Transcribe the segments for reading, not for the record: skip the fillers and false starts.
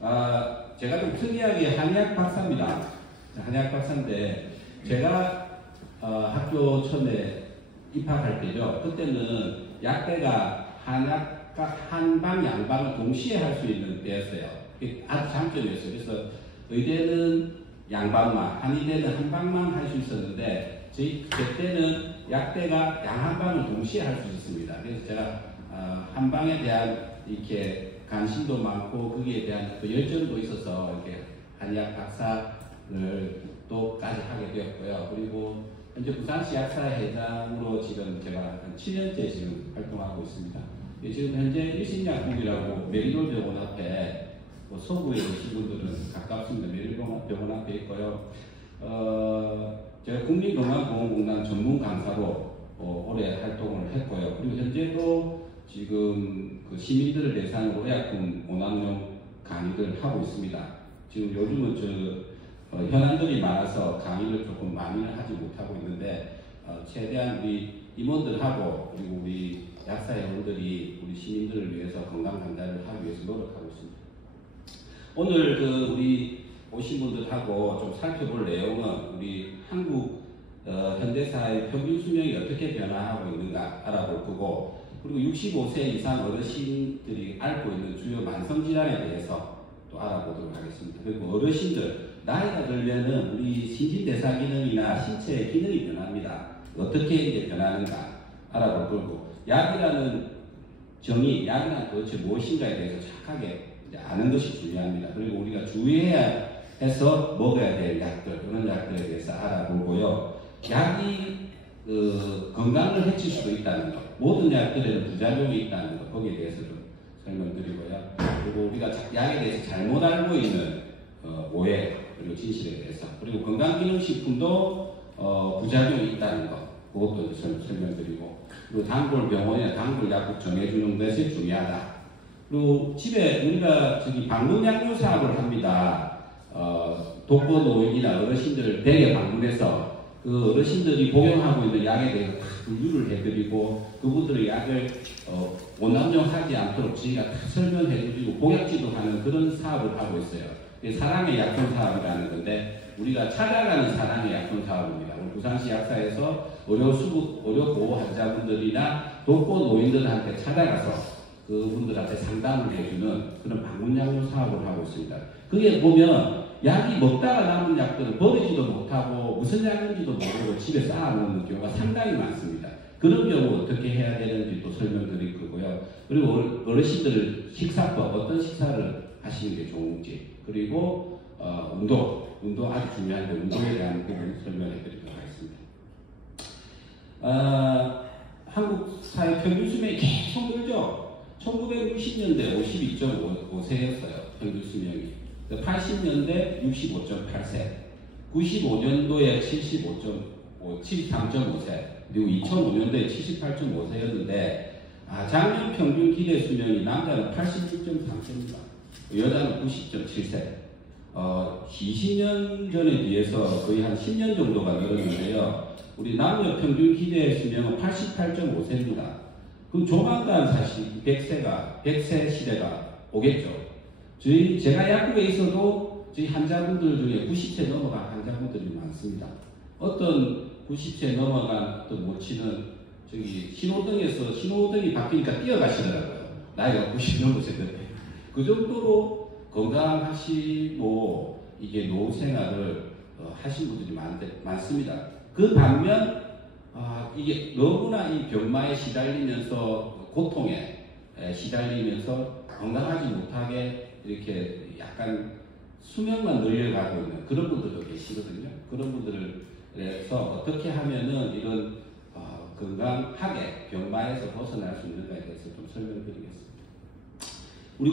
제가 좀 특이하게 한의학 박사입니다. 한의학 박사인데 제가 학교 처음에 입학할 때죠. 그때는 약대가 한방, 양방을 동시에 할 수 있는 때였어요. 그게 아주 장점이었어요. 그래서 의대는 양방만, 한의대는 한방만 할 수 있었는데 제 때는 약대가 양한방을 동시에 할 수 있습니다. 그래서 제가 한방에 대한 이렇게 관심도 많고 거기에 대한 그 열정도 있어서 이렇게 한의학 박사를 또까지 하게 되었고요. 그리고 현재 부산시 약사회장으로 지금 제가 한 7년째 지금 활동하고 있습니다. 지금 현재 일신약국이라고 메리노 병원 앞에 서구에 계신 분들은 가깝습니다. 메리노 병원 앞에 있고요. 제가 국민건강보험공단 전문 강사로 올해 활동을 했고요. 그리고 현재도 지금 그 시민들을 대상으로 의약품 오남용 강의를 하고 있습니다. 지금 요즘은 현안들이 많아서 강의를 조금 많이 하지 못하고 있는데 최대한 우리 임원들하고 그리고 우리 약사회원들이 우리 시민들을 위해서 건강 관리를 하기 위해서 노력하고 있습니다. 오늘 우리 오신 분들하고 좀 살펴볼 내용은 우리 한국 현대사의 평균 수명이 어떻게 변화하고 있는가 알아볼 거고, 그리고 65세 이상 어르신들이 앓고 있는 주요 만성질환에 대해서 또 알아보도록 하겠습니다. 그리고 어르신들 나이가 들면은 우리 신진대사 기능이나 신체의 기능이 변합니다. 어떻게 이제 변하는가 알아볼 거고, 약이라는 정의, 약이란 도대체 무엇인가에 대해서 정확하게 이제 아는 것이 중요합니다. 그리고 우리가 주의해야 해서 먹어야 될 약들, 그런 약들에 대해서 알아보고요. 약이 건강을 해칠 수도 있다는 것, 모든 약들에는 부작용이 있다는 것, 거기에 대해서 좀 설명드리고요. 그리고 우리가 약에 대해서 잘못 알고 있는 오해, 그리고 진실에 대해서, 그리고 건강기능식품도 부작용이 있다는 것, 그것도 설명드리고, 그리고 단골병원이나 단골약국 정해주는 것이 중요하다. 그리고 집에 우리가 방문양료 사업을 합니다. 독거노인이나 어르신들을 댁에 방문해서 그 어르신들이 복용하고 있는 약에 대해서 다 분류를 해드리고 그분들의 약을 오남용하지 않도록 저희가 다 설명해드리고 보약지도 하는 그런 사업을 하고 있어요. 사랑의 약품 사업이라는 건데 우리가 찾아가는 사랑의 약품 사업입니다. 우리 부산시 약사에서 의료보호 환자분들이나 독거노인들한테 찾아가서 그분들한테 상담을 해주는 그런 방문양료 사업을 하고 있습니다. 그게 보면 약이 먹다가 남은 약들을 버리지도 못하고 무슨 약인지도 모르고 집에 쌓아놓는 경우가 상당히 많습니다. 그런 경우 어떻게 해야 되는지 또 설명드릴 거고요. 그리고 어르신들 식사법, 어떤 식사를 하시는 게 좋은지, 그리고 운동 아주 중요한데 운동에 대한 부분 설명해 드리도록 하겠습니다. 한국 사회 평균 수명이 계속 늘죠. 1960년대 52.5세였어요. 평균 수명이. 80년대 65.8세, 95년도에 73.5세, 그리고 2005년도에 78.5세였는데 작년 평균 기대 수명이 남자는 86.3세입니다. 여자는 90.7세. 20년 전에 비해서 거의 한 10년 정도가 늘었는데요. 우리 남녀 평균 기대 수명은 88.5세입니다. 그럼 조만간 사실 100세 시대가 오겠죠. 제가 약국에 있어도 저희 환자분들 중에 90세 넘어간 환자분들이 많습니다. 어떤 90세 넘어간 어떤 모친은 신호등이 바뀌니까 뛰어가시더라고요. 나이가 90 넘으셨는데. 그 정도로 건강하시고 이게 노후 생활을 하신 분들이 많습니다. 그 반면 이게 너무나 이 병마에 시달리면서 고통에 시달리면서 건강하지 못하게 이렇게 약간 수명만 늘려가고 있는 그런 분들도 계시거든요. 그런 분들에서 어떻게 하면은 이런 건강하게 병마에서 벗어날 수 있는가에 대해서 좀 설명드리겠습니다. 우리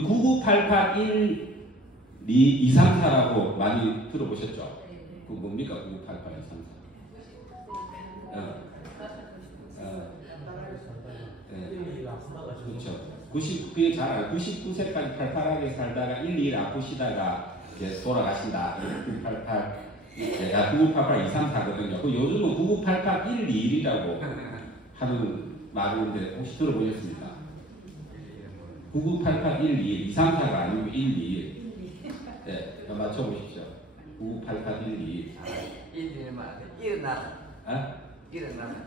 998812434라고 많이 들어보셨죠? 그 뭡니까? 9988124. 그렇죠. 그게 잘 알아요. 99세까지 팔팔하게 살다가 1, 2일 아프시다가 이제 돌아가신다. 9988-234거든요. 요즘은 9988-121이라고 하는 말인데 혹시 들어보셨습니까? 9988-121, 234가 아니고 121. 네, 맞춰보십시오. 9881이. 일어나면.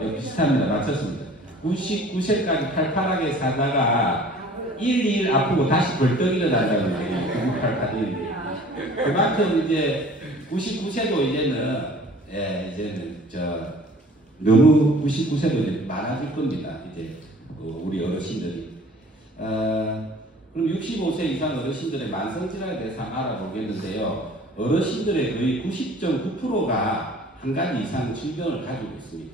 네, 비슷합니다. 맞췄습니다. 99세까지 팔팔하게 살다가 1일 아프고 다시 벌떡 일어난다는 말이에요. 9881이. 그만큼 이제 99세도 이제는 너무 99세도 이제 많아질 겁니다. 이제 우리 어르신들이. 그럼 65세 이상 어르신들의 만성질환에 대해서 알아보겠는데요. 어르신들의 거의 90.9%가 한 가지 이상 질병을 가지고 있습니다.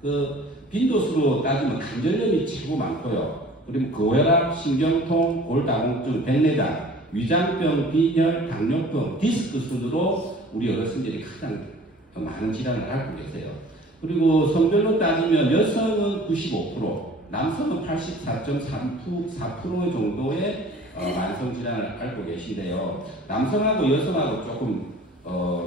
그 빈도수로 따지면 관절염이 최고 많고요. 그리고 고혈압, 신경통, 골다공증, 백내장, 위장병, 빈혈, 당뇨병, 디스크 순으로 우리 어르신들이 가장 많은 질환을 앓고 계세요. 그리고 성별로 따지면 여성은 95%, 남성은 84.4% 정도의 만성질환을 앓고 계신데요. 남성하고 여성하고 조금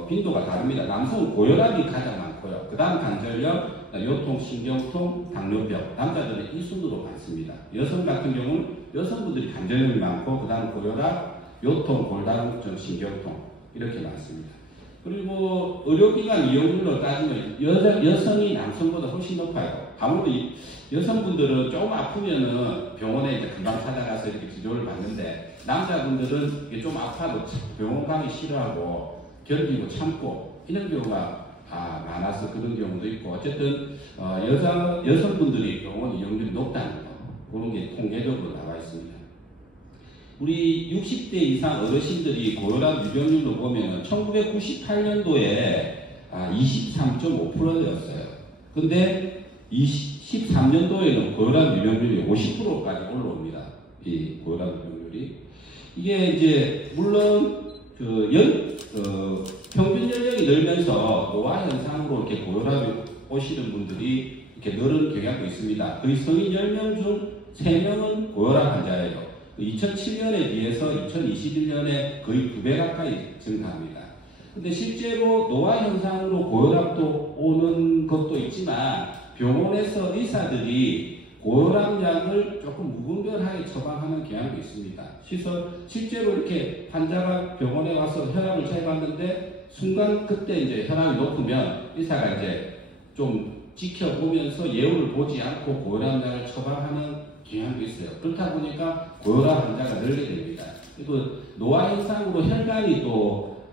빈도가 다릅니다. 남성은 고혈압이 가장 많고요. 그 다음 관절염, 요통, 신경통, 당뇨병, 남자들은 이 순으로 많습니다. 여성 같은 경우는 여성분들이 관절염이 많고 그 다음 고혈압, 요통, 골다공증, 신경통 이렇게 많습니다. 그리고 의료기관 이용률로 따지면 여성이 남성보다 훨씬 높아요. 아무래도 여성분들은 조금 아프면은 병원에 이제 금방 찾아가서 이렇게 치료를 받는데 남자분들은 이게 좀 아파도 병원 가기 싫어하고 견디고 참고 이런 경우가 많아서 그런 경우도 있고 어쨌든 여성분들이 병원 이용률이 높다는 거 그런 게 통계적으로 나와 있습니다. 우리 60대 이상 어르신들이 고혈압 유병률로 보면 1998년도에 23.5%였어요. 근데 13년도에는 고혈압 유병률이 50%까지 올라옵니다. 이 고혈압 유병률이. 이게 이제 물론 평균 연령이 늘면서 노화 현상으로 이렇게 고혈압이 오시는 분들이 이렇게 늘은 경향도 있습니다. 거의 성인 10명 중 3명은 고혈압 환자예요. 2007년에 비해서 2021년에 거의 2배 가까이 증가합니다. 근데 실제로 노화 현상으로 고혈압도 오는 것도 있지만 병원에서 의사들이 고혈압약을 조금 무분별하게 처방하는 경향도 있습니다. 실제로 이렇게 환자가 병원에 와서 혈압을 재봤는데 순간 그때 이제 혈압이 높으면 의사가 이제 좀 지켜보면서 예우를 보지 않고 고혈압약을 처방하는 경향도 있어요. 그렇다 보니까 고혈압 환자가 늘게 됩니다. 그리고 노화 현상으로 혈관이 또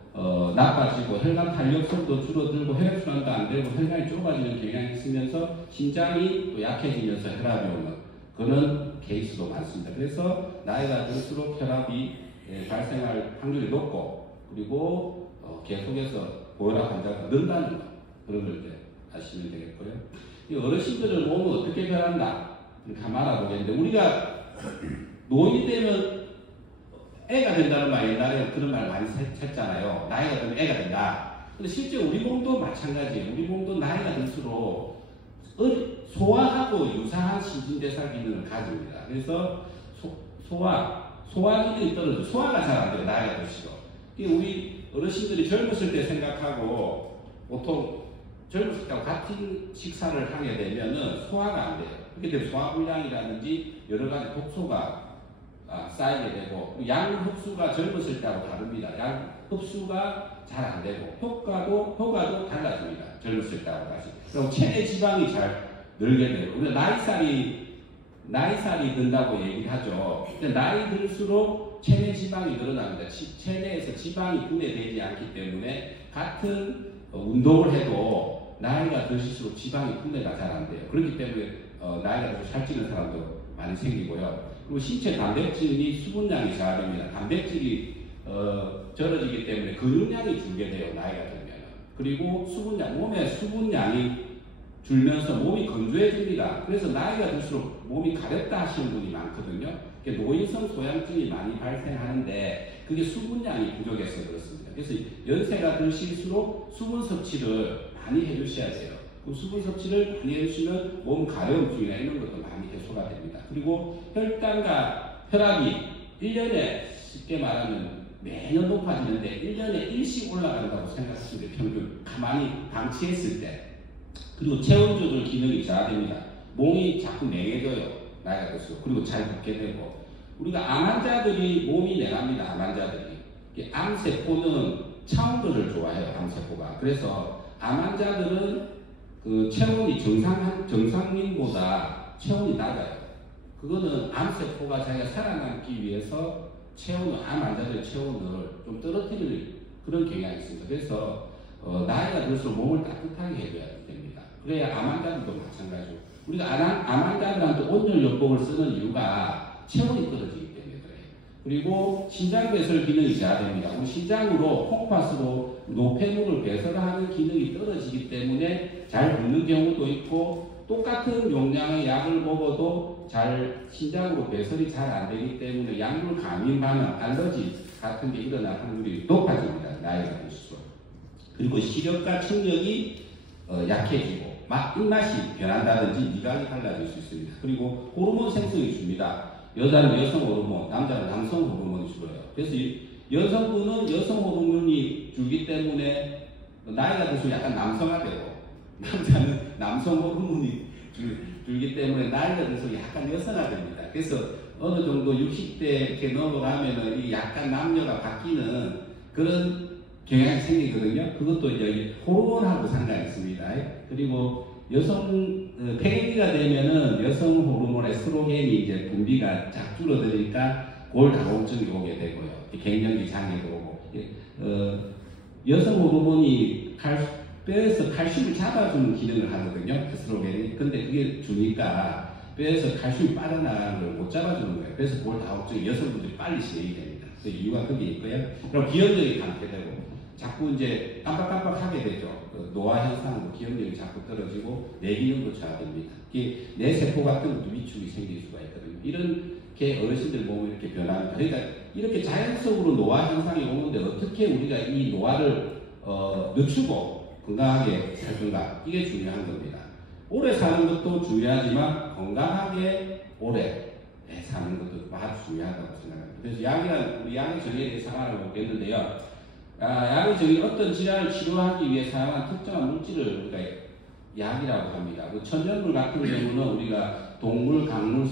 나빠지고 혈관 탄력성도 줄어들고 혈액순환도 안 되고 혈관이 좁아지는 경향이 있으면서 심장이 또 약해지면서 혈압이 오는 그런 케이스도 많습니다. 그래서 나이가 들수록 혈압이 발생할 확률이 높고 그리고 계속해서 고혈압 환자가 는다는 거 그런 걸 이제 아시면 되겠고요. 이 어르신들의 몸은 어떻게 변한다? 가만 알아보겠는데 우리가 노인이 되면 애가 된다는 말 옛날에 그런 말 많이 했잖아요. 나이가 들면 애가 된다. 근데 실제 우리 몸도 마찬가지예요. 우리 몸도 나이가 들수록 소화하고 유사한 신진대사 기능을 가집니다. 그래서 소화 기능이 떨어져 소화가 잘 안 돼요. 나이가 들수록. 우리 어르신들이 젊었을 때 생각하고 보통 젊었을 때하고 같은 식사를 하게 되면은 소화가 안 돼요. 그렇게 되면 소화불량이라든지 여러 가지 독소가 쌓이게 되고 양 흡수가 젊었을 때하고 다릅니다. 양 흡수가 잘 안 되고 효과도 달라집니다. 젊었을 때하고 다시. 그리고 체내 지방이 잘 늘게 되고 우리가 나이살이 든다고 얘기하죠. 나이 들수록 체내 지방이 늘어납니다. 체내에서 지방이 분해되지 않기 때문에 같은 운동을 해도 나이가 드실수록 지방이 분해가 잘 안 돼요. 그렇기 때문에 나이가 들수록 살찌는 사람도 많이 생기고요. 그리고 신체 단백질이 수분량이 작아집니다. 단백질이 절어지기 때문에 근육량이 줄게 돼요. 나이가 들면. 그리고 몸의 수분량이 줄면서 몸이 건조해집니다. 그래서 나이가 들수록 몸이 가렵다 하시는 분이 많거든요. 노인성 소양증이 많이 발생하는데 그게 수분량이 부족해서 그렇습니다. 그래서 연세가 드실수록 수분 섭취를 많이 해주셔야 돼요. 그 수분 섭취를 많이 해주시면 몸 가려움증이나 이런 것도 많이 해소가 됩니다. 그리고 혈당과 혈압이 1년에 쉽게 말하면 매년 높아지는데 1년에 1씩 올라간다고 생각하시면 돼요. 평균 가만히 방치했을 때. 그리고 체온 조절 기능이 저하됩니다. 몸이 자꾸 맹해져요. 나이가 들수록. 그리고 잘 붓게 되고 우리가 암 환자들이 몸이 냉합니다. 암 환자들이. 이 암세포는 차온도를 좋아해요. 암세포가. 그래서 암 환자들은 그 체온이 정상인보다 체온이 낮아요. 그거는 암세포가 자기가 살아남기 위해서 암 환자들의 체온을 좀 떨어뜨리는 그런 경향이 있습니다. 그래서 나이가 들수록 몸을 따뜻하게 해줘야 됩니다. 그래야 암 환자들도 마찬가지고 우리가 암 환자들한테 온열요법을 쓰는 이유가 체온이 떨어지기 때문에 그래요. 그리고 신장 배설 기능이 저하됩니다. 우리 신장으로 콩팥으로 노폐물을 배설하는 기능이 떨어지기 때문에 잘 붓는 경우도 있고 똑같은 용량의 약을 먹어도 신장으로 배설이 잘 안 되기 때문에 약물 감인 반응, 알러지 같은 게 일어날 확률이 높아집니다. 나이가 들수록. 그리고 시력과 청력이 약해지고 입맛이 변한다든지 미각이 달라질 수 있습니다. 그리고 호르몬 생성이 줍니다. 여자는 여성 호르몬, 남자는 남성 호르몬이 줄어요. 그래서 여성분은 여성 호르몬이 줄기 때문에 나이가 들수록 약간 남성화되고 남자는 남성 호르몬이 줄기 때문에 나이가 들수록 약간 여성화됩니다. 그래서 어느 정도 60대 이렇게 넘어가면은 이 약간 남녀가 바뀌는 그런 경향이 생기거든요. 그것도 이제 호르몬하고 상관이 있습니다. 그리고 폐기가 되면은 여성 호르몬 에스트로겐이 이제 분비가 쫙 줄어들으니까 골다공증이 오게 되고요. 갱년기 장애도 오고. 여성 호르몬이 뼈에서 칼슘을 잡아주는 기능을 하거든요. 에스트로겐이. 근데 그게 주니까 뼈에서 칼슘이 빠져나가는 걸 못 잡아주는 거예요. 그래서 골다공증이 여성분들이 빨리 진행이 됩니다. 그 이유가 거기에 있고요. 그럼 기억력이 감퇴되고 자꾸 이제 깜빡깜빡하게 되죠. 그 노화 현상으로 기억력이 자꾸 떨어지고 뇌기능도 저하됩니다. 뇌 세포 같은 것도 위축이 생길 수가 있거든요. 이런 게 어르신들 몸에 이렇게 변합니다. 그러니까 이렇게 자연적으로 노화 현상이 오는데 어떻게 우리가 이 노화를 늦추고 건강하게 살 건가? 이게 중요한 겁니다. 오래 사는 것도 중요하지만 건강하게 오래 사는 것도 아주 중요하다고 생각합니다. 그래서 우리 약의 정의에 대해서 알아보겠는데요. 약의 정의 어떤 질환을 치료하기 위해 사용한 특정한 물질을 우리가 약이라고 합니다. 그 천연물 같은 경우는 우리가 동물, 강물,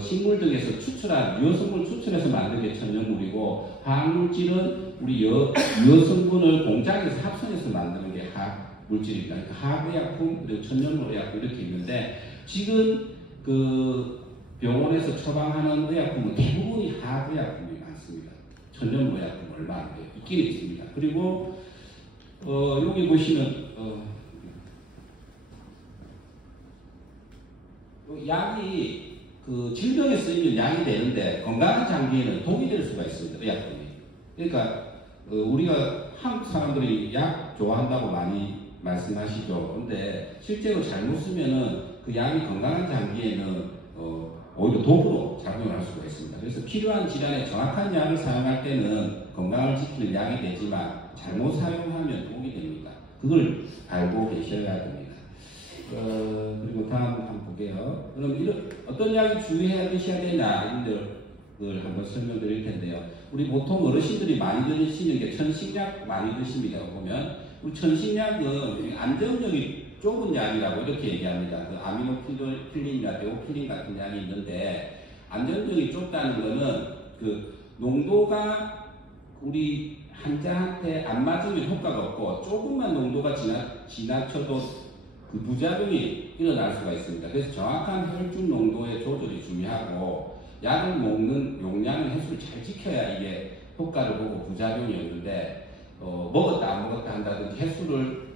식물 등에서 추출한 유효성분을 추출해서 만든 게 천연물이고 화학물질은 우리 유효성분을 공장에서 합성해서 만드는 게 화학물질입니다. 그러니까 화학의약품 그리고 천연물 의약품 이렇게 있는데 지금 그 병원에서 처방하는 의약품은 대부분이 화학의약품이 많습니다. 천연물 의약품 얼마 안 돼요. 있긴 있습니다. 그리고 여기 보시면 약이 그 질병에 쓰이면 약이 되는데 건강한 장기에는 독이 될 수가 있습니다. 의약품이. 그러니까 우리가 한국 사람들이 약 좋아한다고 많이 말씀하시죠. 근데 실제로 잘못 쓰면은 그 약이 건강한 장기에는 오히려 독으로 작용을 할 수가 있습니다. 그래서 필요한 질환에 정확한 약을 사용할 때는 건강을 지키는 약이 되지만 잘못 사용하면 독이 됩니다. 그걸 알고 계셔야 됩니다. 그리고 다음 한번 볼게요. 그럼 어떤 약이 주의해야 드셔야 되냐 이런 걸 한번 설명드릴 텐데요. 우리 보통 어르신들이 많이 드시는 게 천식약 많이 드십니다. 보면 우리 천식약은 안정력이 좁은 약이라고 이렇게 얘기합니다. 그 아미노필린이나 데오필린 같은 약이 있는데 안정력이 좁다는 거는 그 농도가 우리 환자한테 안 맞으면 효과가 없고 조금만 농도가 지나쳐도 그 부작용이 일어날 수가 있습니다. 그래서 정확한 혈중 농도의 조절이 중요하고 약을 먹는 용량을 횟수를 잘 지켜야 이게 효과를 보고 부작용이 없는데 먹었다 안 먹었다 한다든지 횟수를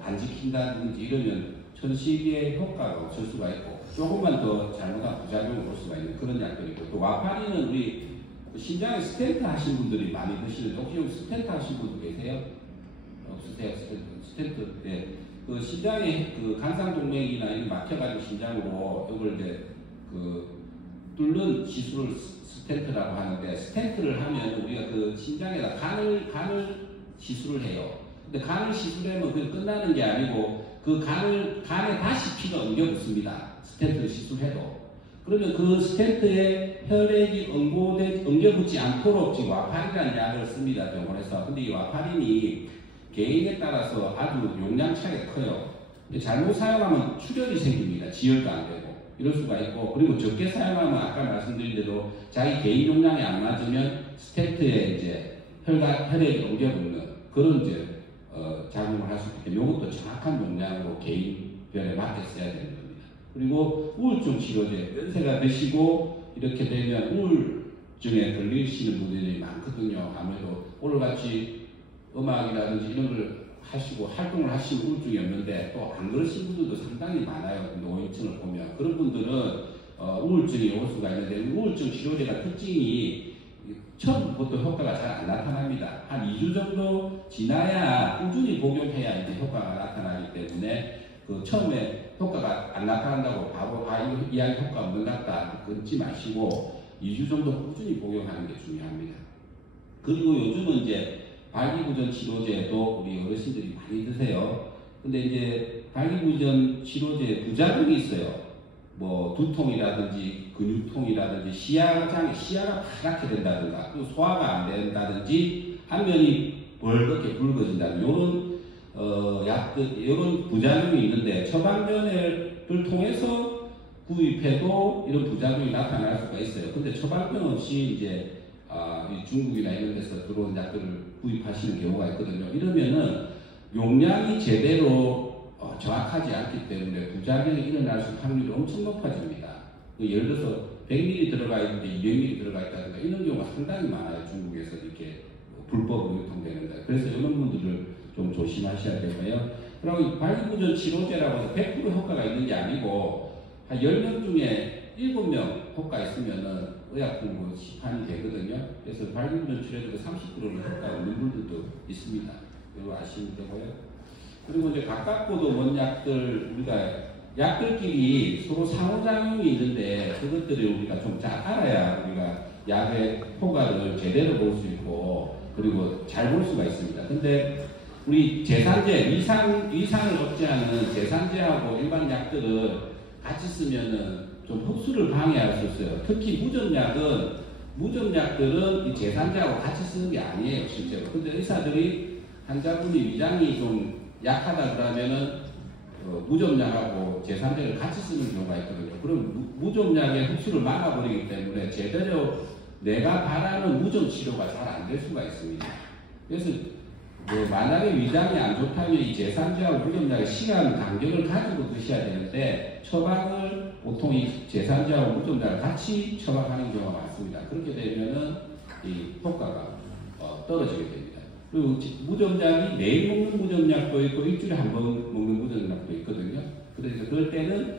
안 지킨다든지 이러면 천식의 효과가 없을 수가 있고 조금만 더 잘못한 부작용이 올 수가 있는 그런 약들이고 또 와파린은 우리 신장에 스텐트 하신 분들이 많이 드시는데 혹시 여기 스텐트 하신 분도 계세요? 없으세요? 스텐트. 네. 그 신장에 그 간상동맥이나 이런 막혀가지고 신장으로 이걸 이제 그 뚫는 시술을 스텐트라고 하는데 스텐트를 하면 우리가 그 신장에다 간을 시술을 해요. 근데 간을 시술하면 그게 끝나는 게 아니고 그 간에 다시 피가 엉겨 붙습니다. 스텐트를 시술해도. 그러면 그 스텐트에 혈액이 엉겨 붙지 않도록 지금 와파린이라는 약을 씁니다. 병원에서. 근데 이 와파린이 개인에 따라서 아주 용량 차이가 커요. 잘못 사용하면 출혈이 생깁니다. 지혈도 안 되고. 이럴 수가 있고, 그리고 적게 사용하면 아까 말씀드린 대로 자기 개인 용량에 안 맞으면 스텐트에 이제 혈액이 옮겨붙는 그런 이제 작용을 할 수 있기 때문에 이것도 정확한 용량으로 개인별에 맞게 써야 되는 겁니다. 그리고 우울증 치료제, 연세가 드시고 이렇게 되면 우울증에 걸리시는 분들이 많거든요. 아무래도 오늘같이 음악이라든지 이런 걸 하시고 활동을 하시는 우울증이 없는데 또 안 그러신 분들도 상당히 많아요. 노인층을 보면. 그런 분들은 우울증이 올 수가 있는데 우울증 치료제가 특징이 처음부터 효과가 잘 안 나타납니다. 한 2주 정도 지나야 꾸준히 복용해야 이제 효과가 나타나기 때문에 그 처음에 효과가 안 나타난다고 바로 이 약 효과 없는 것 같다 끊지 마시고 2주 정도 꾸준히 복용하는 게 중요합니다. 그리고 요즘은 이제 발기부전 치료제도 우리 어르신들이 많이 드세요. 근데 이제 발기부전 치료제 부작용이 있어요. 뭐 두통이라든지 근육통이라든지 시야가 파랗게 된다든가 또 소화가 안 된다든지 안면이 벌겋게 붉어진다든지 이런 약들 이런 부작용이 있는데 처방전을 통해서 구입해도 이런 부작용이 나타날 수가 있어요. 근데 처방전 없이 이제 중국이나 이런 데서 들어온 약들을 구입하시는 경우가 있거든요. 이러면은 용량이 제대로 정확하지 않기 때문에 부작용이 일어날 수 있는 확률이 엄청 높아집니다. 예를 들어서 100ml 들어가 있는데 200ml 들어가 있다든가 이런 경우가 상당히 많아요. 중국에서 이렇게 불법으로 유통되는데. 그래서 이런 분들을 좀 조심하셔야 되고요. 그리고 발기부전 치료제라고 해서 100% 효과가 있는 게 아니고 한 10명 중에 7명 효과 있으면은 의약품으로 시판이 되거든요. 그래서 발기부전 치료제도 30%는 효과가 없는 분들도 있습니다. 이거 아시면 되고요. 그리고 이제 가깝고도 먼 약들, 우리가 약들끼리 서로 상호작용이 있는데 그것들을 우리가 좀 잘 알아야 우리가 약의 효과를 제대로 볼 수 있고 그리고 잘 볼 수가 있습니다. 근데 우리 제산제, 위산을 억제하는 제산제하고 일반 약들을 같이 쓰면은 좀 흡수를 방해할 수 있어요. 특히 무좀약들은 이 제산제하고 같이 쓰는 게 아니에요, 실제로. 근데 의사들이 환자분이 위장이 좀 약하다 그러면은 무좀약하고 제산제를 같이 쓰는 경우가 있거든요. 그럼 무좀약의 흡수를 막아버리기 때문에 제대로 내가 바라는 무좀 치료가 잘 안 될 수가 있습니다. 그래서 만약에 위장이 안 좋다면 이 제산제하고 무좀약의 시간 간격을 가지고 드셔야 되는데 처방을 보통 이 제산제하고 무좀약을 같이 처방하는 경우가 많습니다. 그렇게 되면은 이 효과가 떨어지게 됩니다. 그리고 무좀약이 매일 먹는 무좀약도 있고 일주일에 한 번 먹는 무좀약도 있거든요. 그래서 그럴 때는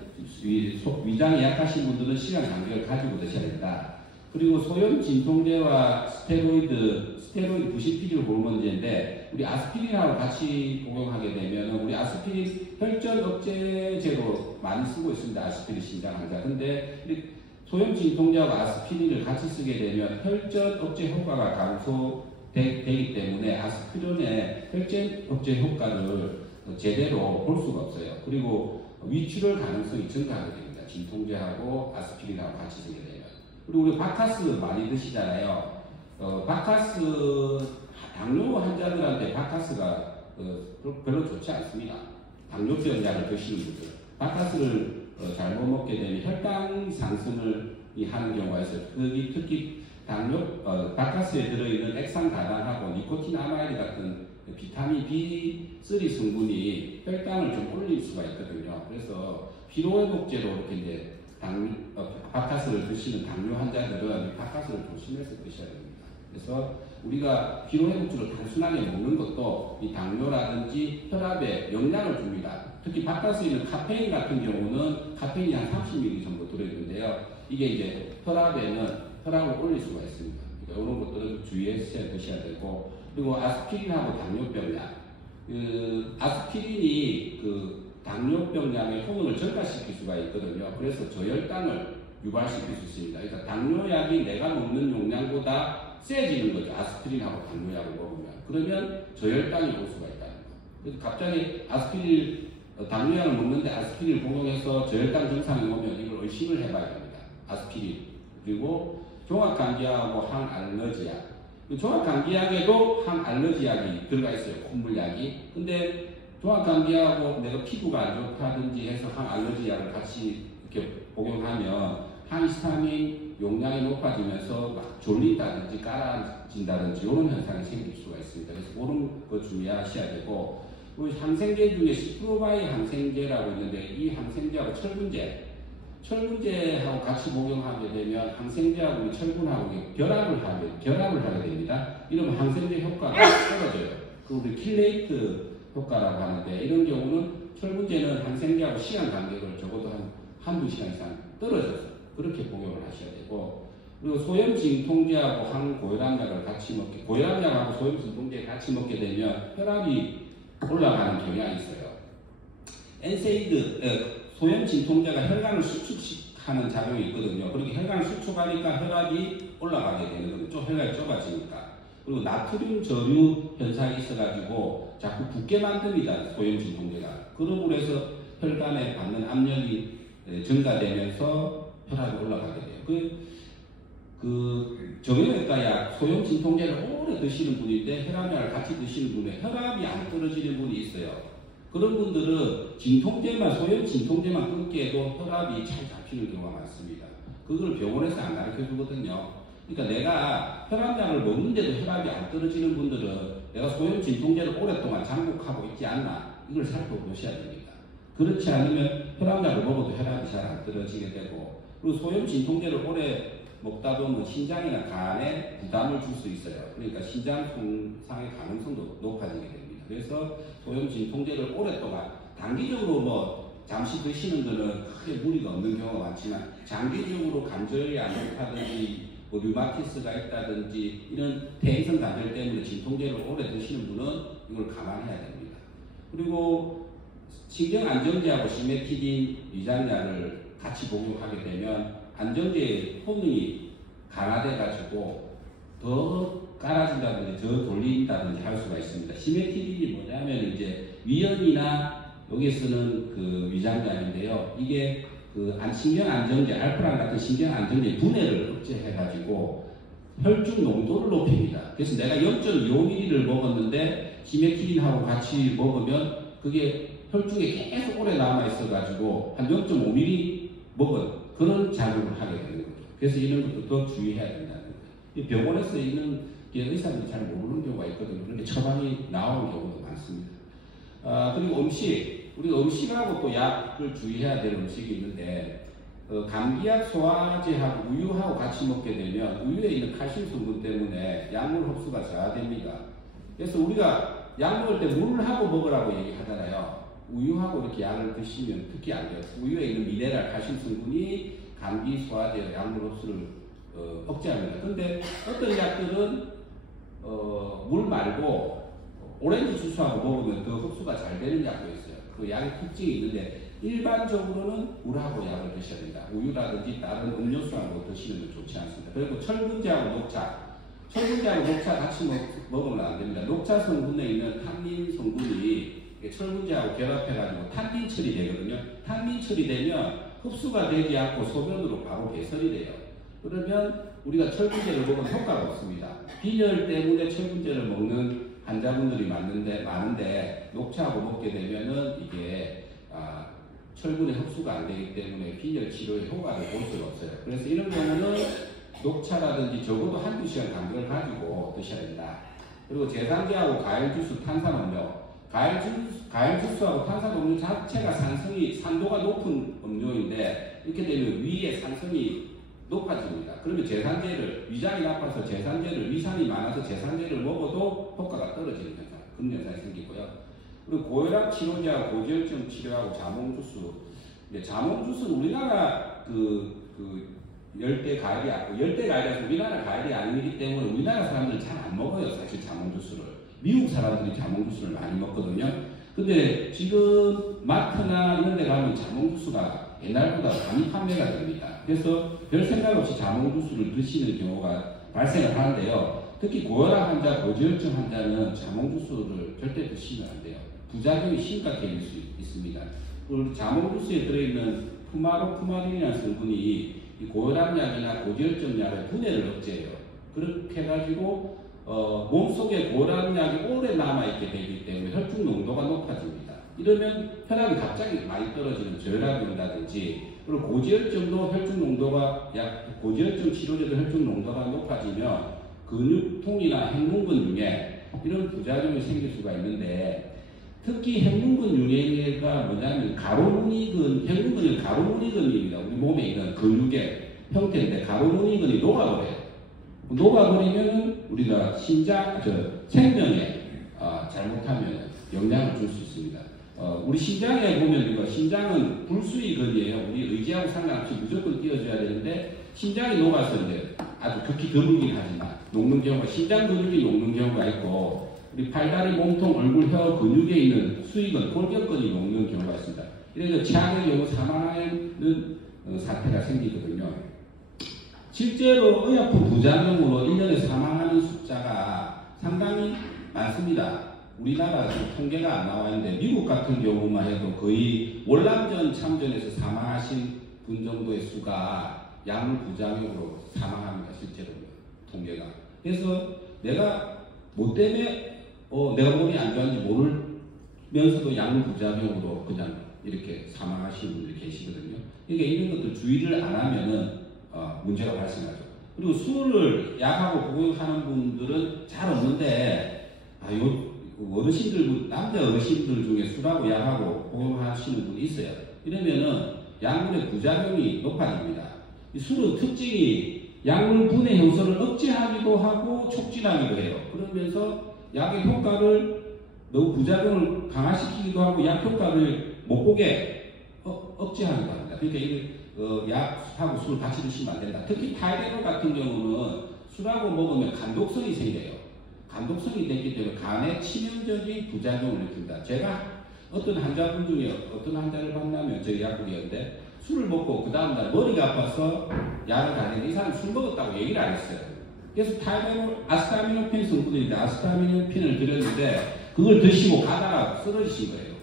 위장이 약하신 분들은 시간 간격을 가지고 드셔야 된다. 그리고 소염 진통제와 스테로이드 90PG 호르몬제인데 우리 아스피린하고 같이 복용하게 되면 우리 아스피린 혈전 억제제로 많이 쓰고 있습니다. 아스피린 신장 환자. 근데 소염 진통제하고 아스피린을 같이 쓰게 되면 혈전 억제 효과가 감소되기 때문에 아스피린의 혈전 억제 효과를 제대로 볼 수가 없어요. 그리고 위출혈 가능성이 증가하게 됩니다. 진통제하고 아스피린하고 같이 쓰게 되면. 그리고 우리 바카스 많이 드시잖아요. 바카스 당뇨 환자들한테 바카스가 별로 좋지 않습니다. 당뇨병 약을 드시는 분들 바카스를 잘못 먹게 되면 혈당 상승을 하는 경우가 있어요. 특히 바카스에 들어있는 액상다단하고 니코틴 아마이드 같은 비타민 B3 성분이 혈당을 좀 올릴 수가 있거든요. 그래서 피로회복제로 이렇게 이제 바카스를 드시는 당뇨 환자들은 바카스를 조심해서 드셔야 됩니다. 그래서 우리가 피로회복제를 단순하게 먹는 것도 이 당뇨라든지 혈압에 영향을 줍니다. 특히 바카스에 있는 카페인 같은 경우는 카페인이 한 30mg 정도 들어있는데요. 이게 이제 혈압을 올릴 수가 있습니다. 그러니까 이런 것들은 주의해서 드셔야 되고, 그리고 아스피린하고 당뇨병약. 아스피린이 당뇨병약의 효능을 증가시킬 수가 있거든요. 그래서 저혈당을 유발시킬 수 있습니다. 그러니까 당뇨약이 내가 먹는 용량보다 세지는 거죠. 아스피린하고 당뇨약을 먹으면. 그러면 저혈당이 올 수가 있다는 거. 그래서 갑자기 당뇨약을 먹는데 아스피린을 복용해서 저혈당 증상이 오면 이걸 의심을 해봐야 됩니다. 아스피린. 그리고 종합감기약하고 항알러지약. 종합감기약에도 항알러지약이 들어가 있어요. 콧물약이. 근데 종합감기약하고 내가 피부가 안 좋다든지 해서 항알러지약을 같이 이렇게 복용하면 항히스타민 용량이 높아지면서 막 졸린다든지 깔아진다든지 이런 현상이 생길 수가 있습니다. 그래서 그런 거 주의하셔야 되고, 우리 항생제 중에 시프로바이 항생제라고 있는데 이 항생제하고 철분제하고 같이 복용하게 되면 항생제하고 우리 철분하고 결합을 하게 됩니다. 이러면 항생제 효과가 떨어져요. 그 우리 킬레이트 효과라고 하는데, 이런 경우는 철분제는 항생제하고 시간 간격을 적어도 한두 시간 이상 떨어져서 그렇게 복용을 하셔야 되고, 그리고 소염 진통제하고 항고혈압약을 같이 고혈압약하고 소염 진통제 같이 먹게 되면 혈압이 올라가는 경향이 있어요. 엔세이드, 소염 진통제가 혈관을 수축하는 작용이 있거든요. 그렇게 혈관을 수축하니까 혈압이 올라가게 되는 거죠. 좀 혈관이 좁아지니까. 그리고 나트륨 저류 현상이 있어가지고 자꾸 붓게 만듭니다. 소염 진통제가. 그러므로 해서 혈관에 받는 압력이 증가되면서 혈압이 올라가게 돼요. 정형외과 약, 소염 진통제를 오래 드시는 분인데 혈압약을 같이 드시는 분에 혈압이 안 떨어지는 분이 있어요. 그런 분들은 소염 진통제만 끊기에도 혈압이 잘 잡히는 경우가 많습니다. 그걸 병원에서 안 가르쳐 주거든요. 그러니까 내가 혈압약을 먹는데도 혈압이 안 떨어지는 분들은 내가 소염 진통제를 오랫동안 장복하고 있지 않나, 이걸 살펴보셔야 됩니다. 그렇지 않으면 혈압약을 먹어도 혈압이 잘 안 떨어지게 되고, 그리고 소염 진통제를 오래 먹다 보면 신장이나 간에 부담을 줄 수 있어요. 그러니까 신장 손상의 가능성도 높아지게 됩니다. 그래서 소염 진통제를 오랫동안 단기적으로 잠시 드시는 거는 크게 무리가 없는 경우가 많지만, 장기적으로 관절이 안 좋다든지 류마티스가 있다든지 이런 대인성 관절 때문에 진통제를 오래 드시는 분은 이걸 감안해야 됩니다. 그리고 신경안정제하고 시메티딘 위장약을 같이 복용하게 되면 안정제의 효능이 강화돼가지고 더 깔아준다든지 더 돌린다든지 할 수가 있습니다. 시메티딘이 뭐냐면 이제 위염이나 여기에 쓰는 그 위장약인데요. 이게 그 신경안정제, 알프란 같은 신경안정제 분해를 억제해가지고 혈중 농도를 높입니다. 그래서 내가 0.25ml를 먹었는데 시메티딘하고 같이 먹으면 그게 혈중에 계속 오래 남아있어가지고 한 0.5ml 먹은 그런 작용을 하게 되는 거죠. 그래서 이런 것도 더 주의해야 된다는 거예요. 병원에서 이런 게 의사들이 잘 모르는 경우가 있거든요. 그런데 처방이 나오는 경우도 많습니다. 그리고 우리가 음식하고 또 약을 주의해야 될 음식이 있는데, 감기약 소화제하고 우유하고 같이 먹게 되면 우유에 있는 칼슘 성분 때문에 약물 흡수가 저하됩니다. 그래서 우리가 약 먹을 때 물하고 먹으라고 얘기하잖아요. 우유하고 이렇게 약을 드시면 특히 안 돼요. 우유에 있는 미네랄, 칼슘 성분이 감기 소화제 약물 흡수를 억제합니다. 근데 어떤 약들은 물 말고 오렌지 주스하고 먹으면 더 흡수가 잘 되는 약도 있어요. 그 약의 특징이 있는데 일반적으로는 물하고 약을 드셔야 된다. 우유라든지 다른 음료수하고 드시는 건 좋지 않습니다. 그리고 철분제하고 녹차 같이 먹으면 안 됩니다. 녹차 성분에 있는 탄닌 성분이 철분제하고 결합해가지고 탄닌 처리되거든요. 탄닌 처리되면 흡수가 되지 않고 소변으로 바로 배설이 돼요. 그러면 우리가 철분제를 먹으면 효과가 없습니다. 빈혈 때문에 철분제를 먹는 환자분들이 많은데 녹차하고 먹게 되면은 이게 철분의 흡수가 안 되기 때문에 빈혈 치료에 효과를 볼 수가 없어요. 그래서 이런 경우는 녹차라든지 적어도 한두 시간 간격을 가지고 드셔야 된다. 그리고 제산제하고 과일주스, 탄산음료, 과일주스하고 탄산음료 자체가 산도가 높은 음료인데 이렇게 되면 위에 산성이 높아집니다. 그러면 위장이 나빠서 위산이 많아서 제산제를 먹어도 효과가 떨어지는 현상, 그런 현상이 생기고요. 그리고 고혈압 치료제하고 고지혈증 치료하고 자몽주스. 자몽주스는 우리나라 열대 과일이라서 우리나라 과일이 아니기 때문에 우리나라 사람들은 잘 안 먹어요, 사실 자몽주스를. 미국 사람들이 자몽주스를 많이 먹거든요. 근데 지금 마트나 이런 데 가면 자몽주스가 옛날보다 많이 판매가 됩니다. 그래서 별 생각 없이 자몽주스를 드시는 경우가 발생을 하는데요. 특히 고혈압 환자, 고지혈증 환자는 자몽주스를 절대 드시면 안 돼요. 부작용이 심각해질 수 있습니다. 그리고 자몽주스에 들어있는 푸마린이라는 성분이 이 고혈압약이나 고지혈증 약의 분해를 억제해요. 그렇게 해가지고 몸속에 고혈압약이 오래 남아있게 되기 때문에 혈중 농도가 높아집니다. 이러면 혈압이 갑자기 많이 떨어지는 저혈압이 온다든지 그리고 고지혈증도 혈중 농도가 고지혈증 치료제도 혈중 농도가 높아지면 근육통이나 핵문근 융해 이런 부작용이 생길 수가 있는데 특히 핵문근 융해가 뭐냐면 가로무늬근, 핵문근은 가로무늬근입니다. 우리 몸에 있는 근육의 형태인데 가로무늬근이 녹아버려요. 녹아버리면 우리가 생명에 잘못하면 영향을 줄 수 있습니다. 우리 심장에 보면 이거 심장은 불수의근이에요. 우리 의지하고 상관없이 무조건 뛰어줘야 되는데 심장이 녹아서 이제 아주 극히 드물긴 하지만 녹는 경우가 심장 근육이 녹는 경우가 있고 우리 팔다리, 몸통, 얼굴, 혀 근육에 있는 수의근, 골격근이 녹는 경우가 있습니다. 이래서 최악의 경우 사망하는 사태가 생기거든요. 실제로 의약품 부작용으로 1년에 사망하는 숫자가 상당히 많습니다. 우리나라 통계가 안 나와 있는데 미국 같은 경우만 해도 거의 월남전 참전에서 사망하신 분 정도의 수가 약물 부작용으로 사망합니다. 실제로 통계가. 그래서 내가 뭐 때문에 내가 몸이 안 좋아하는지 모르면서도 약물 부작용으로 그냥 이렇게 사망하시는 분들이 계시거든요. 그러니까 이런 것들 주의를 안 하면은 문제가 발생하죠. 그리고 술을 약하고 복용하는 분들은 잘 없는데 어르신들, 남자 어르신들 중에 술하고 약하고 복용하시는 분이 있어요. 이러면은 약물의 부작용이 높아집니다. 이 술은 특징이 약물 분해 효소를 억제하기도 하고 촉진하기도 해요. 그러면서 약의 효과를 너무 부작용을 강화시키기도 하고 약 효과를 못 보게 억제하기도 합니다. 그러니까 약하고 술을 같이 드시면 안 된다. 특히 타이레놀 같은 경우는 술하고 먹으면 간독성이 생겨요. 간독성이 되기 때문에 간에 치명적인 부작용을 일으킵니다. 제가 어떤 환자분 중에 어떤 환자를 만나면 저희 약국이었는데 술을 먹고 그 다음날 머리가 아파서 약을 가는데 이 사람 술 먹었다고 얘기를 안 했어요. 그래서 타이레놀, 아스타미노펜 성분인데 아스타미노펜을 드렸는데 그걸 드시고 가다가 쓰러지신 거예요.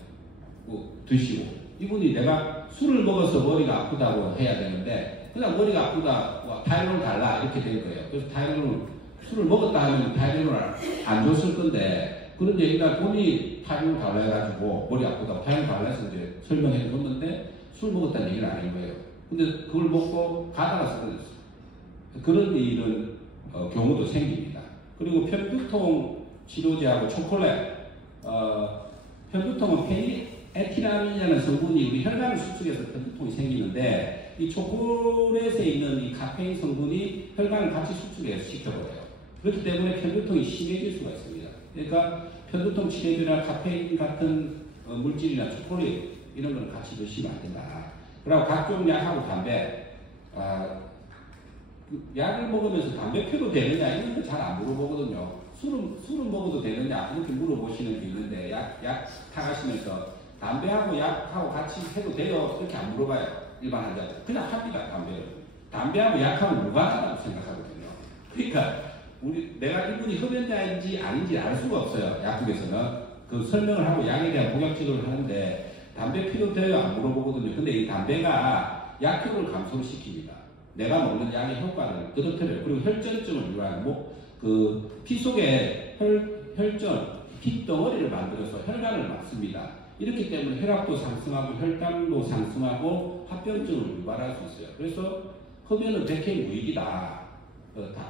드시고. 이분이 내가 술을 먹어서 머리가 아프다고 해야 되는데 그냥 머리가 아프다, 타이레놀 달라 이렇게 된 거예요. 그래서 타이레놀 술을 먹었다 하면 타이레놀을 안 줬을 건데 그런데 일단 본인이 타이레놀 달라 해가지고 머리 아프다고 타이레놀 달라 해서 이제 설명해 줬는데 술 먹었다는 얘기는 아닌 거예요. 근데 그걸 먹고 가다가 쓰러졌어요. 그런 일은 경우도 생깁니다. 그리고 편두통 치료제하고 초콜릿, 편두통은 페니에티라민이라는 성분이 우리 혈관을 수축해서 편두통이 생기는데 이 초콜릿에 있는 이 카페인 성분이 혈관을 같이 수축해서 시켜버려요. 그렇기 때문에 편두통이 심해질 수가 있습니다. 그러니까 편두통 치료제나 카페인 같은 물질이나 초콜릿 이런 거는 같이 드시면 안 된다. 그리고 각종 약하고 담배, 약을 먹으면서 담배 피워도 되느냐 이런 거 잘 안 물어보거든요. 술은 먹어도 되느냐 이렇게 물어보시는 게 있는데 약 타가시면서 담배하고 약하고 같이 해도 돼요 이렇게 안 물어봐요. 일반 환자들 그냥 합니다. 담배하고 약하고 무관하다고 생각하거든요. 그러니까 내가 이분이 흡연자인지 아닌지 알 수가 없어요. 약국에서는 그 설명을 하고 약에 대한 복약 치료를 하는데 담배 피워도 돼요 안 물어보거든요. 근데 이 담배가 약효를 감소시킵니다. 내가 먹는 약의 효과를 떨어뜨려요. 그리고 혈전증을 유발하는 피 속에 혈전, 핏덩어리를 만들어서 혈관을 막습니다. 이렇기 때문에 혈압도 상승하고 혈당도 상승하고 합병증을 유발할 수 있어요. 그래서 흡연은 백해무익이다.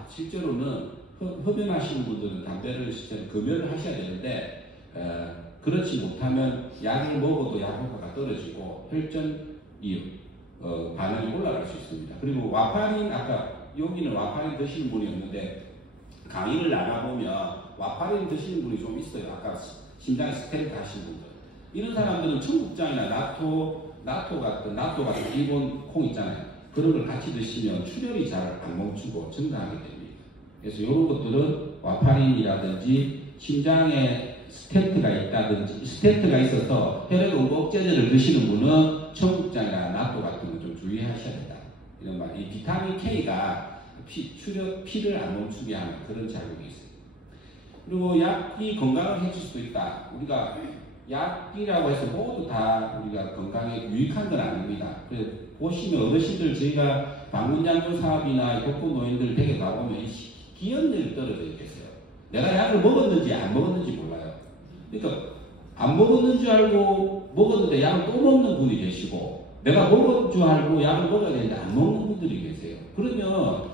실제로는 흡연하시는 분들은 담배를 실제로 금연을 하셔야 되는데 그렇지 못하면 약을 먹어도 약 효과가 떨어지고 혈전이 반응이 올라갈 수 있습니다. 그리고 와파린, 아까 여기는 와파린 드시는 분이 없는데 강의를 나가보면 와파린 드시는 분이 좀 있어요. 아까 심장 스테로이드 하시는 분들. 이런 사람들은 청국장이나 나토 같은 일본 콩 있잖아요. 그런 걸 같이 드시면 출혈이 잘 안 멈추고 증가하게 됩니다. 그래서 이런 것들은 와파린이라든지 심장에 스텐트가 있어서 혈액응고 억제제를 드시는 분은 청국장이나 나토 같은 거 좀 주의하셔야 된다. 이런 말. 이 비타민 K가 피를 안 멈추게 하는 그런 작용이 있어요. 그리고 약이 건강을 해칠 수도 있다. 우리가 약이라고 해서 모두 다 우리가 건강에 유익한 건 아닙니다. 그래서 보시면 어르신들 저희가 방문장교 사업이나 독거노인들 댁에 가보면 기억력이 떨어져 있겠어요. 내가 약을 먹었는지 안 먹었는지 몰라요. 그러니까 안 먹었는 줄 알고 먹었는데 약을 또 먹는 분이 계시고 내가 먹을 줄 알고 약을 먹어야 되는데 안 먹는 분들이 계세요. 그러면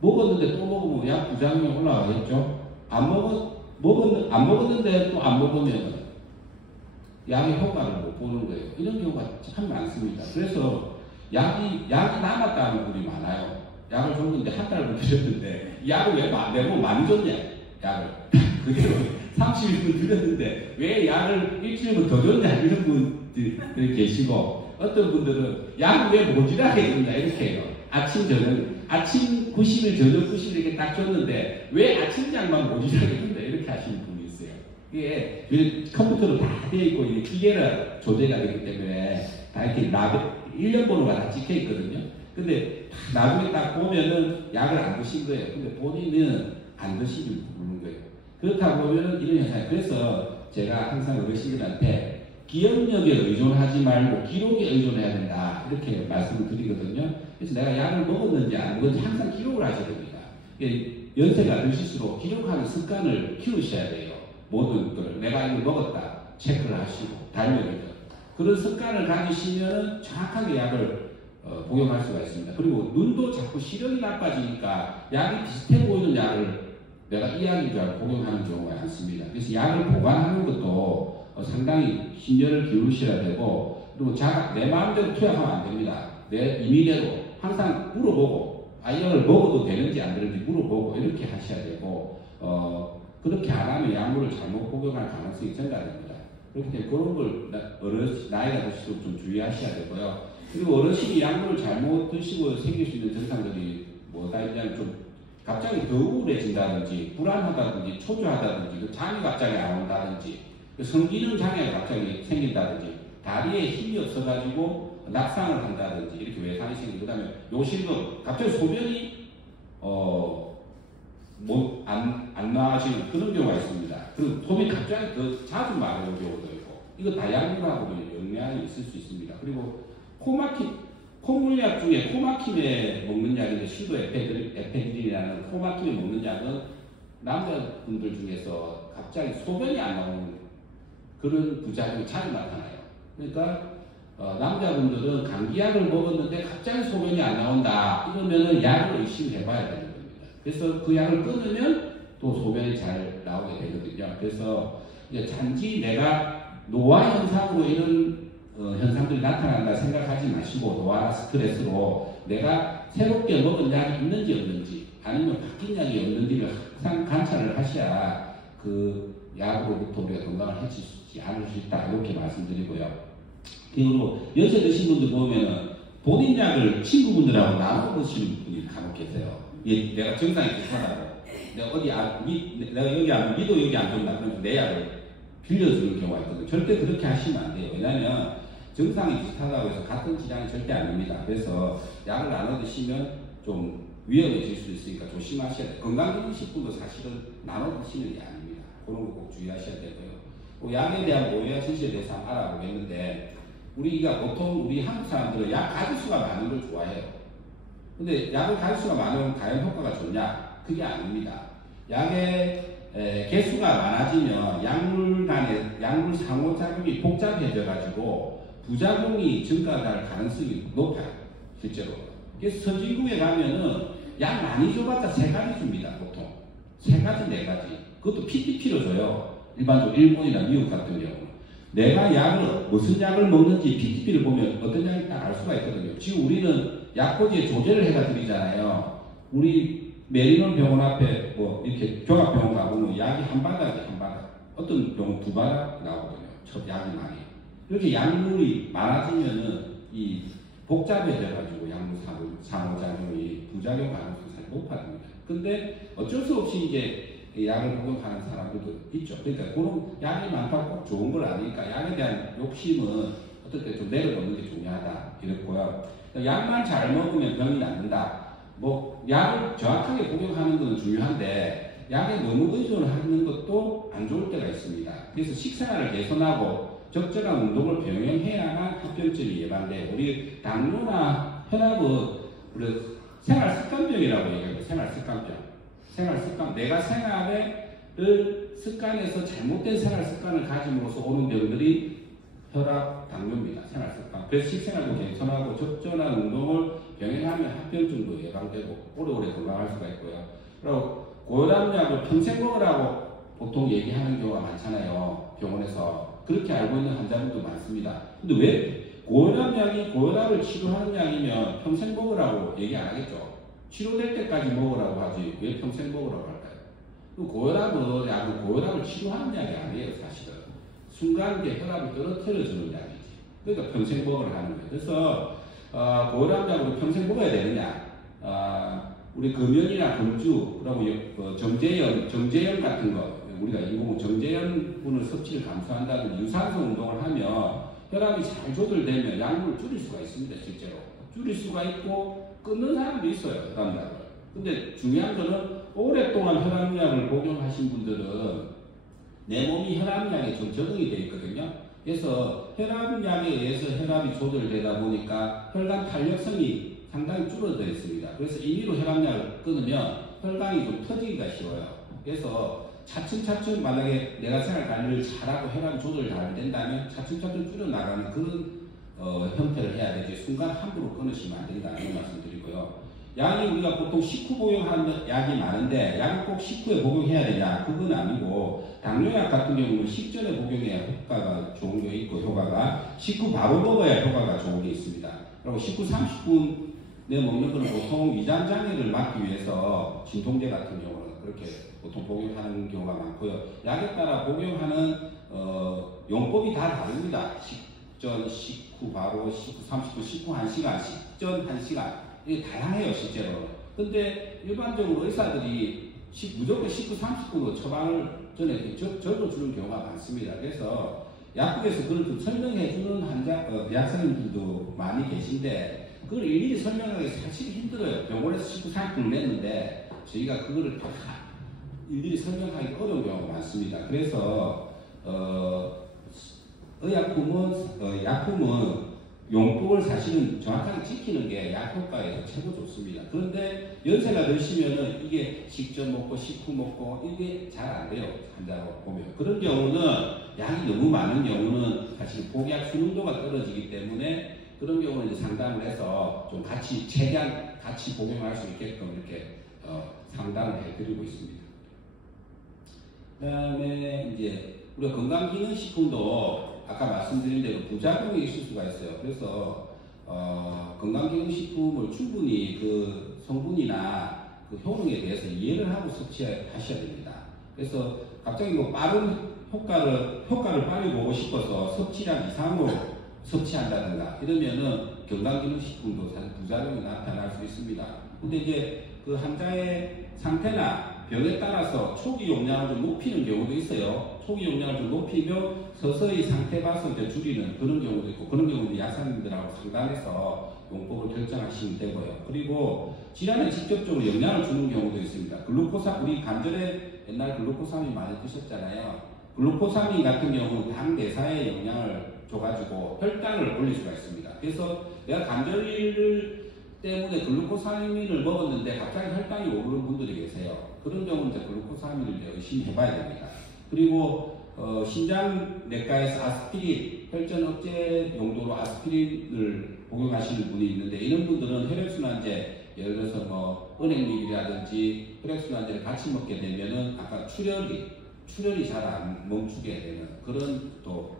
먹었는데 또 먹으면 약 부작용이 올라가겠죠? 안 먹었는데 또 안 먹으면 약의 효과를 못 보는 거예요. 이런 경우가 참 많습니다. 그래서 약이 남았다는 분이 많아요. 약을 줬는데 한 달을 드렸는데 약을 왜 내고 많이 줬냐? 약을 그대로 30일 드렸는데 왜 약을 일주일만 더 줬냐? 이런 분들이 계시고 어떤 분들은 약을 왜 모질하게 줬냐? 이렇게 해요. 아침 90일 저녁 90일 이렇게 딱 줬는데 왜 아침약만 모질하게 준다? 이렇게 하시는 분이 있어요. 이게 컴퓨터로 다 되어 있고 기계로 조제가 되기 때문에 다 이렇게 1년 번호가 다 찍혀 있거든요. 근데 나중에 딱 보면은 약을 안 드신 거예요. 근데 본인은 안 드시길 모르는 거예요. 그렇다 보면은 이런 현상이. 그래서 제가 항상 어르신들한테 기억력에 의존하지 말고 기록에 의존해야 된다. 이렇게 말씀을 드리거든요. 그래서 내가 약을 먹었는지 안 먹었는지 항상 기록을 하셔야 됩니다. 연세가 드실수록 기록하는 습관을 키우셔야 돼요. 모든 것을 내가 이걸 먹었다 체크를 하시고 달력이든 그런 습관을 가지시면 정확하게 약을 복용할 수가 있습니다. 그리고 눈도 자꾸 시력이 나빠지니까 약이 비슷해 보이는 약을 내가 이 약인 줄 알고 복용하는 경우가 많습니다. 그래서 약을 보관하는 것도 상당히 신경을 기울이셔야 되고 그리고 내 마음대로 투약하면 안 됩니다. 내 임의대로 항상 물어보고 약을 먹어도 되는지 안 되는지 물어보고 이렇게 하셔야 되고 그렇게 안 하면 약물을 잘못 복용할 가능성이 증가됩니다. 그렇기 때문에 그런 걸 나이가 들수록 좀 주의하셔야 되고요. 그리고 어르신이 약물을 잘못 드시고 생길 수 있는 증상들이 뭐다 있냐면 좀 갑자기 더 우울해진다든지 불안하다든지 초조하다든지 잠이 갑자기 안 온다든지 성기능 장애가 갑자기 생긴다든지 다리에 힘이 없어가지고 낙상을 한다든지 이렇게 외상이 생기고 그 다음에 요실금 갑자기 소변이 안 나아지는 그런 경우가 있습니다. 그리고 소변이 갑자기 더 자주 마려운 경우도 있고 이거 다 약물하고 영향이 있을 수 있습니다. 그리고 콧물약 중에 코막힘에 먹는 약인데 시도 에페드린이라는 코막힘에 먹는 약은 남자분들 중에서 갑자기 소변이 안 나오는 그런 부작용이 자주 나타나요. 그러니까 남자분들은 감기약을 먹었는데 갑자기 소변이 안 나온다 이러면은 약을 의심해 봐야 되는 겁니다. 그래서 그 약을 끊으면 또 소변이 잘 나오게 되거든요. 그래서 이제 단지 내가 노화 현상으로 이런 현상들이 나타난다 생각하지 마시고 노화나 스트레스로 내가 새롭게 먹은 약이 있는지 없는지 아니면 바뀐 약이 없는지를 항상 관찰을 하셔야 그 약으로부터 우리가 건강을 해치지 않을 수 있다 이렇게 말씀드리고요. 그리고 연세 드신 분들 보면은 본인 약을 친구분들하고 나눠 드시는 분이 간혹 계세요. 내가 증상이 비슷하다고 내가 여기 안 니도 여기 안 좋나 그러면 내 약을 빌려주는 경우가 있거든요. 절대 그렇게 하시면 안 돼요. 왜냐하면 증상이 비슷하다고 해서 같은 질환이 절대 아닙니다. 그래서 약을 나눠 드시면 좀 위험해질 수 있으니까 조심하셔야 돼요. 건강기능식품도 사실은 나눠 드시는 게 아닙니다. 그런 거 꼭 주의하셔야 되고요. 약에 대한 오해와 진실에 대해서 한번 알아보겠는데 우리가 보통 우리 한국 사람들은 약 가짓수가 많은 걸 좋아해요. 근데 약을 가짓수가 많으면 과연 효과가 좋냐? 그게 아닙니다. 약의 개수가 많아지면 약물 상호작용이 복잡해져 가지고 부작용이 증가할 가능성이 높아요. 실제로. 그래서 선진국에 가면은 약 많이 줘봤자 3가지 줍니다. 보통 3가지 4가지 그것도 PPP로 줘요. 일반적으로 일본이나 미국 같은 경우 내가 무슨 약을 먹는지 PPP를 보면 어떤 약이 딱 알 수가 있거든요. 지금 우리는 약포지에 조제를 해가 드리잖아요. 우리 메리논 병원 앞에 뭐 이렇게 종합병원 가보면 약이 한 바닥이 한 바닥, 어떤 병원 2바닥 나오거든요. 약이 많이. 이렇게 약물이 많아지면은 이 복잡해져가지고 약물 상호작용이 부작용 가능성이 사실 높아집니다. 근데 어쩔 수 없이 이제 약을 복용하는 사람들도 있죠. 그러니까 그런 약이 많다고 꼭 좋은 걸 아니까 약에 대한 욕심은 어떨 때 좀 내려놓는 게 중요하다. 이랬고요. 약만 잘 먹으면 병이 낫는다. 뭐 약을 정확하게 복용하는 건 중요한데 약에 너무 의존하는 것도 안 좋을 때가 있습니다. 그래서 식생활을 개선하고 적절한 운동을 병행해야만 합병증이 예방돼. 우리 당뇨나 혈압은 우리 생활습관병이라고 얘기해요. 생활습관. 내가 생활을 습관에서 잘못된 생활습관을 가짐으로써 오는 병들이 혈압, 당뇨입니다. 생활습관. 그래서 식생활도 개선하고 적절한 운동을 병행하면 합병증도 예방되고 오래오래 건강할 수가 있고요. 그리고 고혈압약을 평생 먹으라고 보통 얘기하는 경우가 많잖아요. 병원에서. 그렇게 알고 있는 환자분도 많습니다. 근데 왜 고혈압약이 고혈압을 치료하는 약이면 평생 먹으라고 얘기 안 하겠죠? 치료될 때까지 먹으라고 하지 왜 평생 먹으라고 할까요? 약은 고혈압을 치료하는 약이 아니에요, 사실은. 순간 혈압을 떨어뜨려주는 약이지. 그러니까 평생 먹으라고 하는 거예요. 그래서 고혈압약으로 평생 먹어야 되느냐? 우리 금연이나 금주, 그리고 정제염 같은 거, 우리가 인공 정제염 분을 섭취를 감소한다든지 유산소 운동을 하면 혈압이 잘 조절되면 약물을 줄일 수가 있습니다, 실제로. 줄일 수가 있고 끊는 사람도 있어요, 혈압약을. 근데 중요한 거는 오랫동안 혈압약을 복용하신 분들은 내 몸이 혈압약에 좀 적응이 되어 있거든요. 그래서 혈압약에 의해서 혈압이 조절되다 보니까 혈관 탄력성이 상당히 줄어들어 있습니다. 그래서 임의로 혈압약을 끊으면 혈관이 좀 터지기가 쉬워요. 그래서 차츰차츰 만약에 내가 생활 관리를 잘하고 혈압이 조절이 잘 된다면 차츰차츰 줄여나가는 그런 형태를 해야 되지 순간 함부로 끊으시면 안 된다 이런 말씀 드리고요. 약이 우리가 보통 식후 복용하는 약이 많은데 약을 꼭 식후에 복용해야 되냐? 그건 아니고 당뇨약 같은 경우는 식전에 복용해야 효과가 좋은 게 있고 효과가 식후 바로 먹어야 효과가 좋은 게 있습니다. 그리고 식후 30분 내 먹는 거는 보통 위장 장애를 막기 위해서 진통제 같은 경우는 그렇게 보통 복용하는 경우가 많고요. 약에 따라 복용하는 용법이 다 다릅니다. 식전, 식후 바로, 식후 30분, 식후 1시간, 식전 1시간 이게 다양해요 실제로. 근데 일반적으로 의사들이 무조건 식후 30분으로 처방을 전에 적어주는 경우가 많습니다. 그래서 약국에서 그걸 좀 설명해주는 약사님들도 많이 계신데 그걸 일일이 설명하기 사실 힘들어요. 병원에서 식후 30분을 냈는데 저희가 그거를 다 일일이 설명하기 어려운 경우가 많습니다. 그래서 약품은 용법을 사실은 정확하게 지키는 게 약 효과에서 최고 좋습니다. 그런데 연세가 드시면은 이게 식전 먹고 식후 먹고 이게 잘 안 돼요. 환자로 보면. 그런 경우는 약이 너무 많은 경우는 사실 복약 순응도가 떨어지기 때문에 그런 경우는 이제 상담을 해서 좀 최대한 같이 복용할 수 있게끔 이렇게 상담을 해드리고 있습니다. 그 다음에 이제 우리가 건강기능식품도 아까 말씀드린 대로 부작용이 있을 수가 있어요. 그래서 건강기능식품을 충분히 그 성분이나 그 효능에 대해서 이해를 하고 섭취하셔야 됩니다. 그래서 갑자기 뭐 빠른 효과를 빨리 보고 싶어서 섭취량 이상으로 섭취한다든가 이러면은 건강기능식품도 사실 부작용이 나타날 수 있습니다. 근데 이제 그 환자의 상태나 병에 따라서 초기 용량을 좀 높이는 경우도 있어요. 초기 용량을 좀 높이며 서서히 상태 봐서 이제 줄이는 그런 경우도 있고 그런 경우도 약사님들하고 상담해서 용법을 결정하시면 되고요. 그리고 질환에 직접적으로 영향을 주는 경우도 있습니다. 우리 관절에 옛날 글루코사민 많이 드셨잖아요. 글루코사민 같은 경우는 당 대사에 영향을 줘가지고 혈당을 올릴 수가 있습니다. 그래서 내가 관절 때문에 글루코사민을 먹었는데 갑자기 혈당이 오르는 분들이 계세요. 그런 경우는 이제 글루코사민을 의심해 봐야 됩니다. 그리고 신장내과에서 아스피린, 혈전 억제 용도로 아스피린을 복용하시는 분이 있는데 이런 분들은 혈액순환제, 예를 들어서 뭐 은행잎이라든지 혈액순환제를 같이 먹게 되면은 아까 출혈이 잘 안 멈추게 되는 그런 또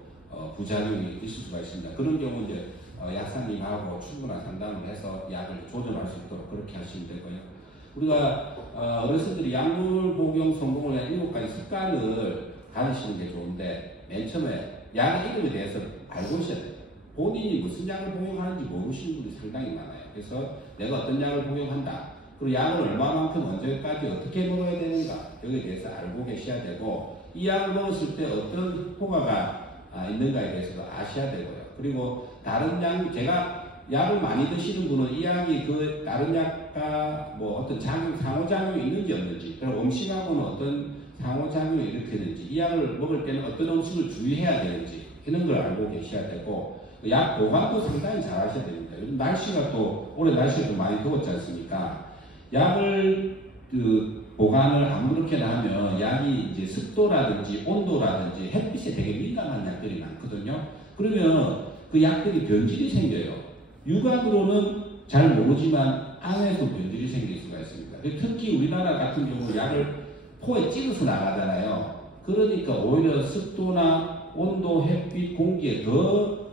부작용이 있을 수가 있습니다. 그런 경우 이제 약사님하고 충분한 상담을 해서 약을 조절할 수 있도록 그렇게 하시면 되고요. 우리가 어르신들이 약물 복용 성공을 한 7가지 습관을 가지시는 게 좋은데 맨 처음에 약 이름에 대해서 알고 있어야 돼요. 본인이 무슨 약을 복용하는지 모르시는 분들이 상당히 많아요. 그래서 내가 어떤 약을 복용한다. 그리고 약을 얼마만큼 언제까지 어떻게 먹어야 되는가 여기에 대해서 알고 계셔야 되고 이 약을 먹었을 때 어떤 효과가 있는가에 대해서도 아셔야 되고요. 그리고 다른 제가 약을 많이 드시는 분은 이 약이 그 다른 약과 뭐 어떤 상호작용이 있는지 없는지, 그리고 음식하고는 어떤 상호작용을 일으키는지, 이 약을 먹을 때는 어떤 음식을 주의해야 되는지 이런 걸 알고 계셔야 되고 약 보관도 상당히 잘 하셔야 됩니다. 요즘 날씨가 또 올해 날씨가 좀 많이 더웠지 않습니까? 약을 보관을 아무렇게나 하면 약이 이제 습도라든지 온도라든지 햇빛에 되게 민감한 약들이 많거든요. 그러면 그 약들이 변질이 생겨요. 육안으로는 잘 모르지만 안에서 변질이 생길 수가 있습니다. 특히 우리나라 같은 경우 약을 포에 찍어서 나가잖아요. 그러니까 오히려 습도나 온도, 햇빛, 공기에 더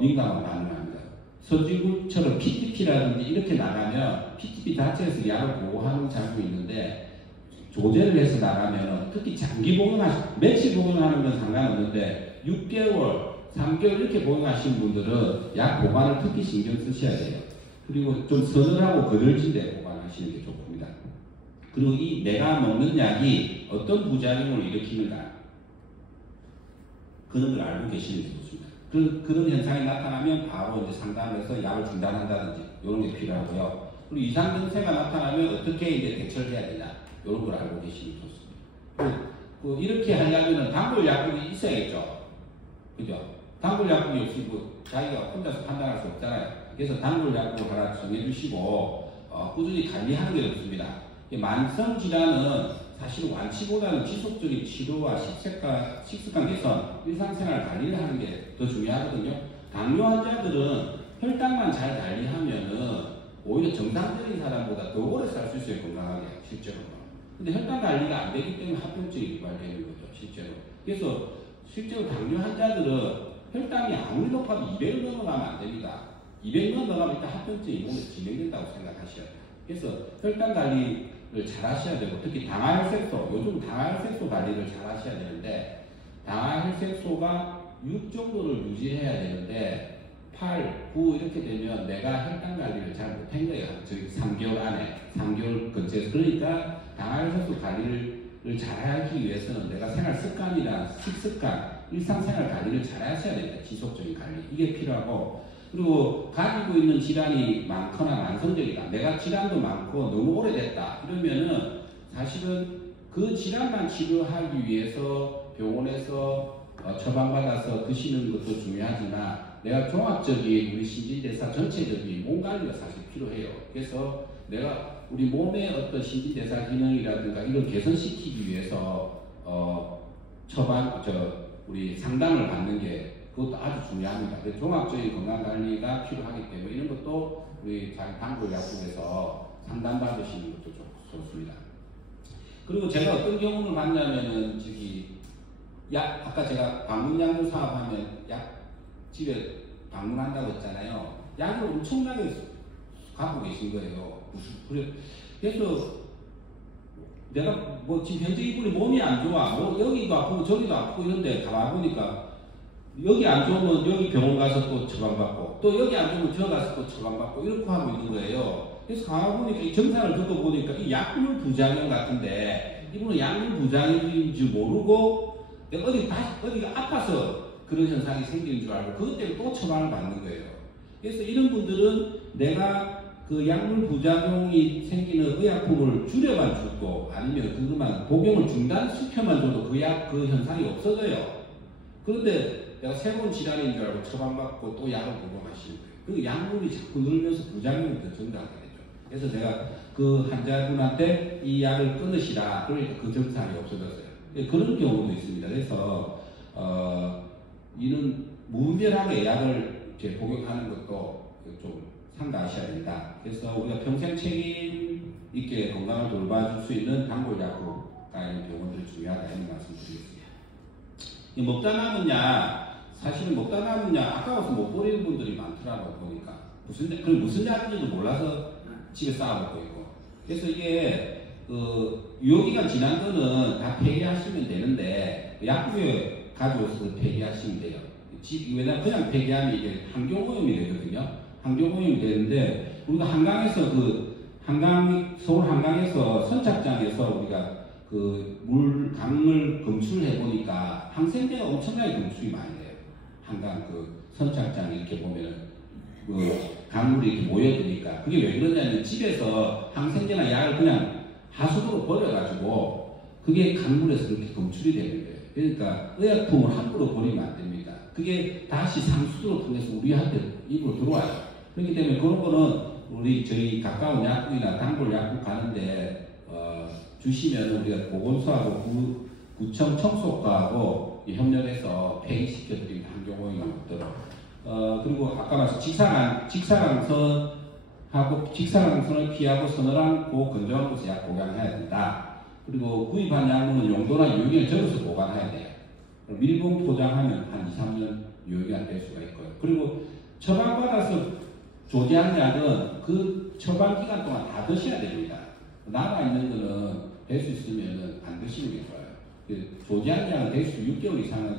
민감한 반응을 합니다. 선진국처럼 PTP라든지 이렇게 나가면 PTP 자체에서 약을 보호하는 작용이 있는데 조제를 해서 나가면 특히 장기 며칠 복용하는 건 상관없는데 6개월, 3개월 이렇게 복용하시는 분들은 약 보관을 특히 신경 쓰셔야 돼요. 그리고 좀 서늘하고 그늘진 데 보관하시는 게 좋습니다. 그리고 이 내가 먹는 약이 어떤 부작용을 일으키는가 그런 걸 알고 계시는 게 좋습니다. 그런 현상이 나타나면 바로 이제 상담해서 약을 중단한다든지 이런 게 필요하고요. 그리고 이상 증세가 나타나면 어떻게 이제 대처를 해야 되냐 이런 걸 알고 계시면 좋습니다. 이렇게 하려면 단골 약국이 있어야겠죠. 그죠? 단골 약국이 없이 자기가 혼자서 판단할 수 없잖아요. 그래서 단골 약국을 하나 정해주시고 꾸준히 관리하는 게 좋습니다. 만성 질환은 사실 완치보다는 지속적인 치료와 식습관 개선, 일상생활 관리를 하는 게 더 중요하거든요. 당뇨 환자들은 혈당만 잘 관리하면은 오히려 정상적인 사람보다 더 오래 살 수 있어요, 건강하게, 실제로는. 근데 혈당 관리가 안 되기 때문에 합병증이 유발되는 거죠, 실제로. 그래서 실제로 당뇨 환자들은 혈당이 아무리 높아도 200을 넘어가면 안 됩니다. 200만 넘어가면 일단 합병증이 몸에 진행된다고 생각하셔야 돼요. 그래서 혈당 관리를 잘 하셔야 되고, 특히 당화혈색소, 요즘 당화혈색소 관리를 잘 하셔야 되는데, 당화혈색소가 6 정도를 유지해야 되는데 8, 9 이렇게 되면 내가 혈당 관리를 잘 못한 거예요. 저희 3개월 안에, 3개월 근처에서. 그러니까 당화혈색소 관리를 잘 하기 위해서는 내가 생활 습관이나 식습관, 일상생활 관리를 잘 하셔야 됩니다. 지속적인 관리. 이게 필요하고, 그리고 가지고 있는 질환이 많거나 만성적이다. 내가 질환도 많고 너무 오래됐다. 이러면은 사실은 그 질환만 치료하기 위해서 병원에서 처방받아서 드시는 것도 중요하지만 내가 종합적인 우리 신진대사 전체적인 몸 관리가 사실 필요해요. 그래서 내가 우리 몸의 어떤 신진대사 기능이라든가 이걸 개선시키기 위해서 우리 상담을 받는 게 그것도 아주 중요합니다. 종합적인 건강관리가 필요하기 때문에 이런 것도 우리 단골 약국에서 상담받으시는 것도 좋습니다. 그리고 제가 어떤 경험을 봤냐면은 아까 제가 방문양료 사업하면 집에 방문한다고 했잖아요. 약을 엄청나게 갖고 계신 거예요. 그래서 내가 지금 현재 이분이 몸이 안 좋아. 여기도 아프고 저기도 아프고 이런데 가봐보니까 여기 안 좋으면 여기 병원 가서 또 처방받고 또 여기 안 좋으면 저 가서 또 처방받고 이렇게 하고 있는 거예요. 그래서 가보니까 이 증상을 듣고 보니까 이 약물 부작용 같은데 이분은 약물 부작용인지 모르고 어디가 아파서 그런 현상이 생기는 줄 알고 그것 때문에 또 처방을 받는 거예요. 그래서 이런 분들은 내가 그 약물 부작용이 생기는 의약품을 줄여만 주고 아니면 그것만 복용을 중단시켜만 줘도 그 현상이 없어져요. 그런데 내가 새로운 질환인 줄 알고 처방받고 또 약을 복용하시는 거예요. 그 약물이 자꾸 늘면서 부작용이 더 증가하게 되죠. 그래서 내가 그 환자분한테 이 약을 끊으시라. 그러니까 그 증상이 없어졌어요. 그런 경우도 있습니다. 그래서 이는 무분별하게 약을 이제 복용하는 것도 좀 삼가하셔야 된다. 그래서 우리가 평생 책임 있게 건강을 돌봐줄 수 있는 단골 약국가 있는 병원들이 중요하다 이런 말씀드리겠습니다. 먹다 남은 사실은 먹다 남은 아까워서 못 버리는 분들이 많더라고요. 보니까 무슨 약인지도 몰라서 집에 쌓아놓고 있고. 그래서 이게 유효기간 지난 거는 다 폐기하시면 되는데 약국에 가져와서 폐기하시면 돼요. 왜냐면 그냥 폐기하면 이게 환경오염이 되거든요. 환경오염이 되는데 우리가 서울 한강에서 선착장에서 우리가 강물 검출을 해보니까 항생제가 엄청나게 검출이 많이 돼요. 한강 선착장 이렇게 보면은 강물이 이렇게 모여드니까 그게 왜 그러냐면 집에서 항생제나 약을 그냥 하수도로 버려가지고 그게 강물에서 그렇게 검출이 되는 거예요. 그러니까 의약품을 함부로 버리면 안 됩니다. 그게 다시 상수도로 통해서 우리한테 입으로 들어와요. 그렇기 때문에 그런 거는 저희 가까운 약국이나 단골 약국 가는데 주시면 우리가 보건소하고 구청 청소과하고 협력해서 폐기시켜드립니다. 환경오염이 없도록. 그리고 아까 말씀 직사광선을 피하고 서늘하고 건조한 곳에 약 보관해야 된다. 그리고 구입한 약물은 용도나 유효기간 적어서 보관해야 돼요. 밀봉 포장하면 한 2, 3년 유효기간 될 수가 있고요. 그리고 처방받아서 조제한 약은 그 처방 기간 동안 다 드셔야 됩니다. 남아있는 거는 될 수 있으면 안 드시는 게 좋아요. 조제한 약은 대수 6개월 이상은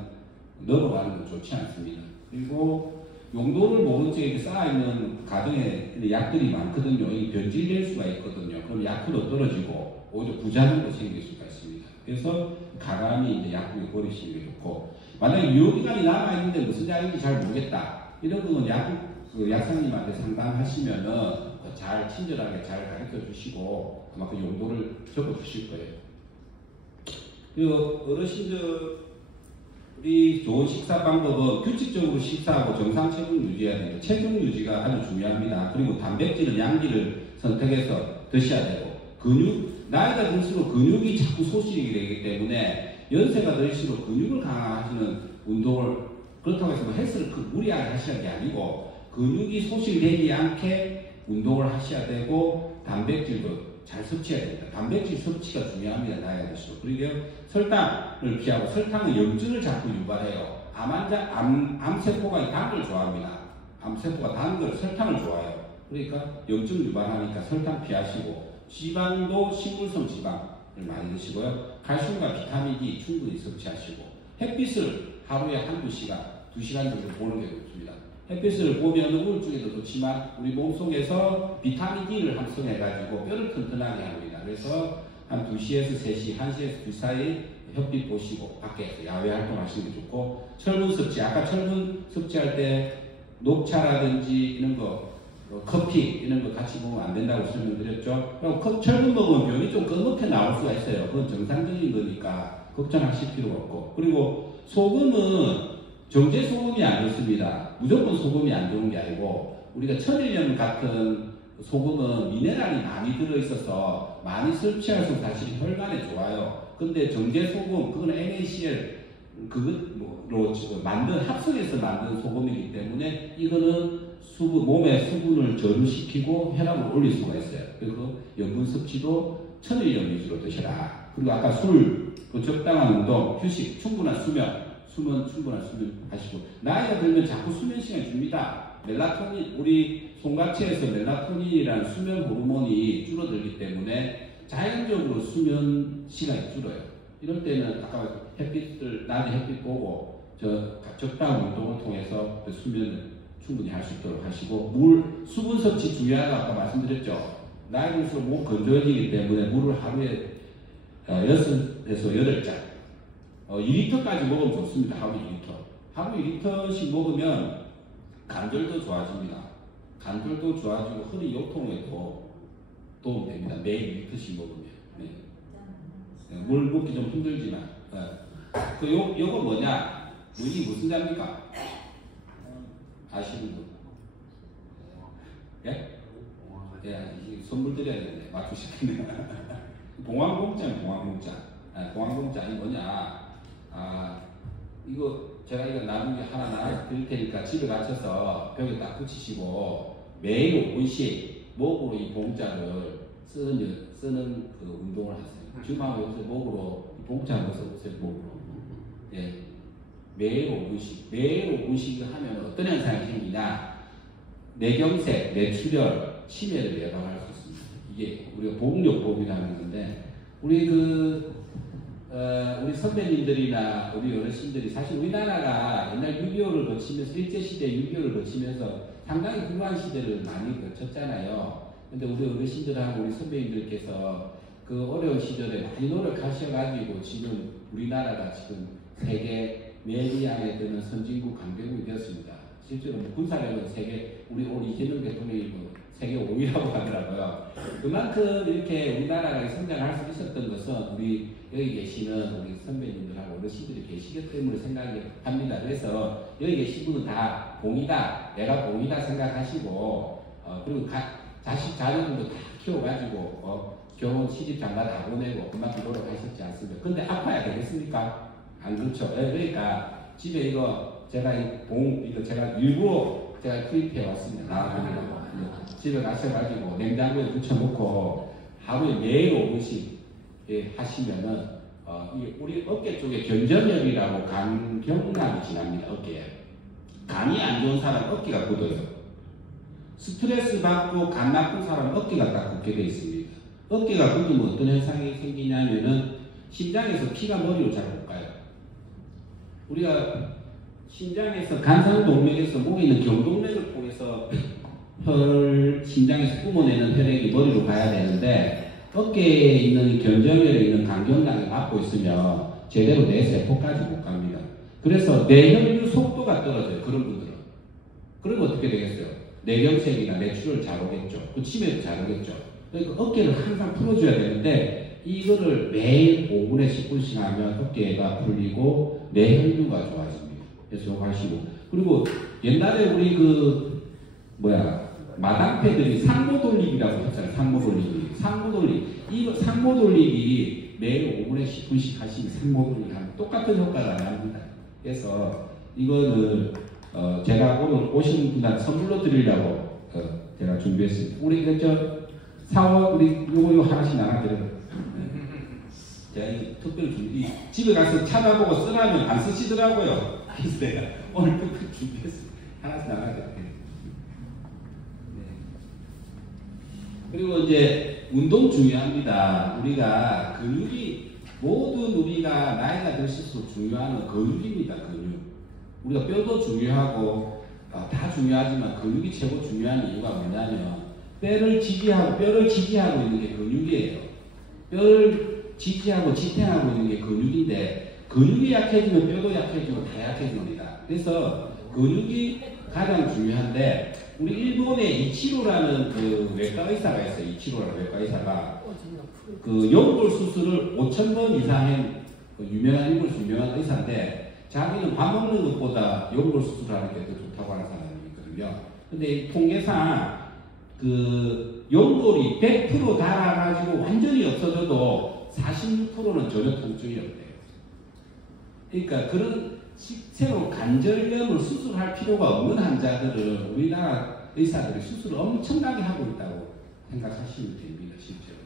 넘어가는 건 좋지 않습니다. 그리고 용도를 모른 채 쌓아있는 가정에 약들이 많거든요. 이 변질될 수가 있거든요. 그럼 약효도 떨어지고 오히려 부작용도 생길 수가 있습니다. 그래서 가감히 이제 약국에 버리시는 게 좋고, 만약에 유효기간이 남아있는데 무슨 약인지 잘 모르겠다. 이런 거는 약사님한테 상담하시면은 잘 친절하게 잘 가르쳐 주시고 아마 그 용도를 적어 주실 거예요. 그리고 어르신들이 좋은 식사 방법은 규칙적으로 식사하고 정상 체중 유지해야 됩니다. 체중 유지가 아주 중요합니다. 그리고 단백질은 양질을 선택해서 드셔야 되고, 나이가 들수록 근육이 자꾸 소실이 되기 때문에 연세가 들수록 근육을 강화하시는 운동을, 그렇다고 해서 헬스를 무리하게 하셔야 게 아니고 근육이 소실되지 않게 운동을 하셔야 되고, 단백질도 잘 섭취해야 됩니다. 단백질 섭취가 중요합니다. 나이가 들수록. 그리고 설탕을 피하고, 설탕은 염증을 자꾸 유발해요. 암세포가 단 걸 좋아합니다. 암세포가 단 걸, 설탕을 좋아해요. 그러니까 염증 유발하니까 설탕 피하시고, 지방도 식물성 지방을 많이 드시고요. 칼슘과 비타민 D 충분히 섭취하시고, 햇빛을 하루에 한두 시간, 2시간 정도 보는 게 좋습니다. 햇빛을 보면 우울증에도 좋지만 우리 몸속에서 비타민 D를 합성해가지고 뼈를 튼튼하게 합니다. 그래서 한 2시에서 3시, 1시에서 2시 사이 햇빛 보시고 밖에서 야외 활동하시는 게 좋고, 철분 섭취, 아까 철분 섭취할 때 녹차라든지 이런 거, 커피 이런 거 같이 먹으면 안 된다고 설명드렸죠. 그럼 철분 먹으면 병이 좀 검게 나올 수가 있어요. 그건 정상적인 거니까 걱정하실 필요가 없고, 그리고 소금은 정제 소금이 안 좋습니다. 무조건 소금이 안 좋은 게 아니고, 우리가 천일염 같은 소금은 미네랄이 많이 들어있어서 많이 섭취할수록 사실 혈관에 좋아요. 근데 정제 소금, 그거는 NaCl 그것로 합성해서 만든 소금이기 때문에 이거는 몸의 수분을 저류시키고 혈압을 올릴 수가 있어요. 그리고 염분 섭취도 천일염 위주로 드셔라. 그리고 아까 술, 적당한 운동, 휴식, 충분한 수면 하시고, 나이가 들면 자꾸 수면 시간이 줍니다. 멜라토닌, 우리 송각체에서 멜라토닌이라는 수면 호르몬이 줄어들기 때문에 자연적으로 수면 시간이 줄어요. 이럴 때는 아까 낮에 햇빛 보고 적당한 운동을 통해서 그 수면을 충분히 할 수 있도록 하시고, 수분 섭취 중요하다고 아까 말씀드렸죠. 나이 들수록 몸 건조해지기 때문에 물을 하루에 6에서 8잔 2리터까지 먹으면 좋습니다. 하루 2리터. 하루 2리터씩 먹으면 관절도 좋아집니다. 관절도 좋아지고 허리 요통에도 도움됩니다. 매일 2리터씩 먹으면. 네. 물 먹기 좀 힘들지만. 요거 뭐냐? 이게 무슨 자입니까? 아시는 분? 예? 예, 선물 드려야 되는데 맞추시겠네요. 봉황공짜는 봉황공짜. 봉황공짜 이 뭐냐? 이거 제가 이거 나중에 하나 드릴 테니까 집에 가셔서 벽에 딱 붙이시고 매일 5분씩 목으로 이 봉자를 쓰는 그 운동을 하세요. 주말에 요새 목으로 이 봉자 벗어보세요. 목으로. 예. 매일 5분씩 하면 어떤 현상이 생기냐? 뇌경색, 뇌출혈, 치매를 예방할 수 있습니다. 이게 우리가 보국요법이라는 건데, 우리 선배님들이나 우리 어르신들이 사실 우리나라가 옛날 6.25를 거치면서, 일제시대 6.25를 거치면서 상당히 훌륭한 시대를 많이 거쳤잖아요. 근데 우리 어르신들하고 우리 선배님들께서 그 어려운 시절에 많이 노력하셔가지고 지금 우리나라가 지금 세계 메디안에 드는 선진국 강대국이 되었습니다. 실제로 군사력은 우리 이재명 대통령이 세계 5위라고 하더라고요. 그만큼 이렇게 우리나라가 성장할 수 있었던 것은 우리 여기 계시는 우리 선배님들하고 어르신들이 계시기 때문에 생각합니다. 그래서 여기 계신 분은 다 봉이다, 내가 봉이다 생각하시고, 그리고 자식 자녀들도 다 키워가지고 결혼 시집 장가 다 보내고 그만큼 노력하셨지 않습니까? 근데 아파야 되겠습니까? 안 그렇죠. 그러니까 집에 이거 제가 이거 제가 일부러 제가 구입해 왔습니다. 나와드리려고. 집에 가셔가지고 냉장고에 붙여놓고 하루에 매일 5분씩 하시면은 우리 어깨 쪽에 견전염이라고 간경감이 지납니다. 어깨에. 간이 안 좋은 사람 어깨가 굳어요. 스트레스 받고 간 나쁜 사람 어깨가 딱 굳게 되어 있습니다. 어깨가 굳으면 어떤 현상이 생기냐면은 심장에서 피가 머리로 잘 못 가요. 우리가 심장에서 간상동맥에서 목에 있는 경동맥을 통해서 심장에서 뿜어내는 혈액이 머리로 가야 되는데 어깨에 있는 견정혈에 있는 간경락이 막고 있으면 제대로 내 세포까지 못 갑니다. 그래서 뇌혈류 속도가 떨어져요. 그런 분들은. 그러면 어떻게 되겠어요? 뇌경색이나 뇌출혈 잘 오겠죠. 그 치매도 잘 오겠죠. 그러니까 어깨를 항상 풀어줘야 되는데 이거를 매일 5분에 10분씩 하면 어깨가 풀리고 뇌혈류가 좋아집니다. 그래서 이거 하시고. 그리고 옛날에 우리 마당패들이 상모돌리기라고 했잖아요. 상모돌리기. 이거 상모돌리기 매일 5분에 10분씩 하시면 상모돌리기 하면 똑같은 효과가 납니다. 그래서 이거는 제가 오늘 오신 분한테 선물로 드리려고 제가 준비했습니다. 우리 사원 우리 요거 하나씩 나눠드려요. 제가 이 특별 준비 집에 가서 찾아보고 쓰라면 안 쓰시더라고요. 그래서 내가 오늘 특별 준비했습니다. 하나씩 나눠드릴게요. 그리고 이제 운동 중요합니다. 우리가 근육이 모든 우리가 나이가 들수록 중요한 근육입니다. 근육. 우리가 뼈도 중요하고 다 중요하지만 근육이 최고 중요한 이유가 뭐냐면 뼈를 지지하고 있는 게 근육이에요. 뼈를 지지하고 지탱하고 있는 게 근육인데 근육이 약해지면 뼈도 약해지고 다 약해집니다. 그래서 근육이 가장 중요한데 우리 일본에 이치로라는 그 외과 의사가 있어요. 이치로라는 외과 의사가 그 연골 수술을 5,000번 이상 한 유명한 의사인데 자기는 밥 먹는 것보다 연골 수술하는 게 더 좋다고 하는 사람이 있거든요. 근데 통계상 그 연골이 100% 닳아가지고 완전히 없어져도 46%는 전혀 통증이 없대요. 그러니까 그런 새로 관절염을 수술할 필요가 없는 환자들은 우리나라 의사들이 수술을 엄청나게 하고 있다고 생각하시면 됩니다. 실제로.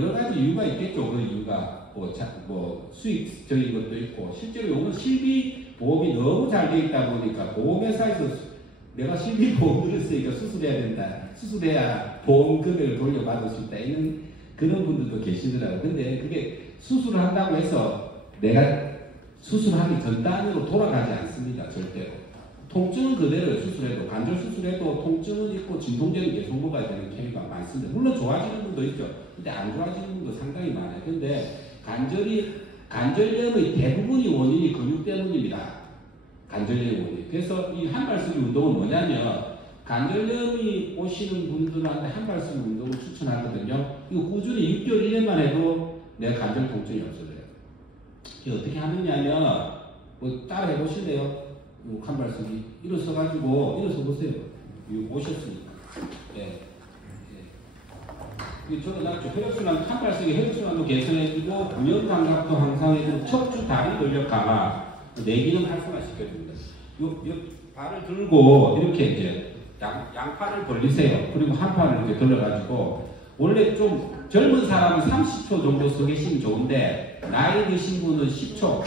여러 가지 이유가 있겠죠. 그 이유가 수익적인 것도 있고 실제로 요건 실비보험이 너무 잘 돼 있다 보니까 보험회사에서 내가 실비보험을 쓰니까 수술해야 된다. 수술해야 보험 금액을 돌려받을 수 있다. 이런 그런 분들도 계시더라고요. 근데 그게 수술을 한다고 해서 내가 수술하기 전 단위로 돌아가지 않습니다. 절대로. 통증은 그대로예요. 수술해도. 관절 수술해도 통증은 있고 진통제는 계속 먹어야 되는 케이스가 많습니다. 물론 좋아지는 분도 있죠. 근데 안 좋아지는 분도 상당히 많아요. 근데 관절염의 대부분이 원인이 근육 때문입니다. 관절염의 원인. 그래서 이 한발쓰기 운동은 뭐냐면 관절염이 오시는 분들한테 한발쓰기 운동을 추천하거든요. 이거 꾸준히 6개월 1년만 해도 내 관절 통증이 없어져요. 어떻게 하느냐면 따라 해보실래요? 한발쓰기 일어서가지고 일어서 보세요. 오셨으니까. 저는 혈액순환 한발쓰기 혈액순환도 개선해주고 균형 감각도 향상해주고 척추 다리 근력 강화 내기능 활성화시켜줍니다. 요 발을 들고 이렇게 이제 양팔을 벌리세요. 그리고 한 팔을 이렇게 돌려가지고 원래 좀 젊은 사람은 30초 정도 서 계시면 좋은데 나이 드신 분은 10초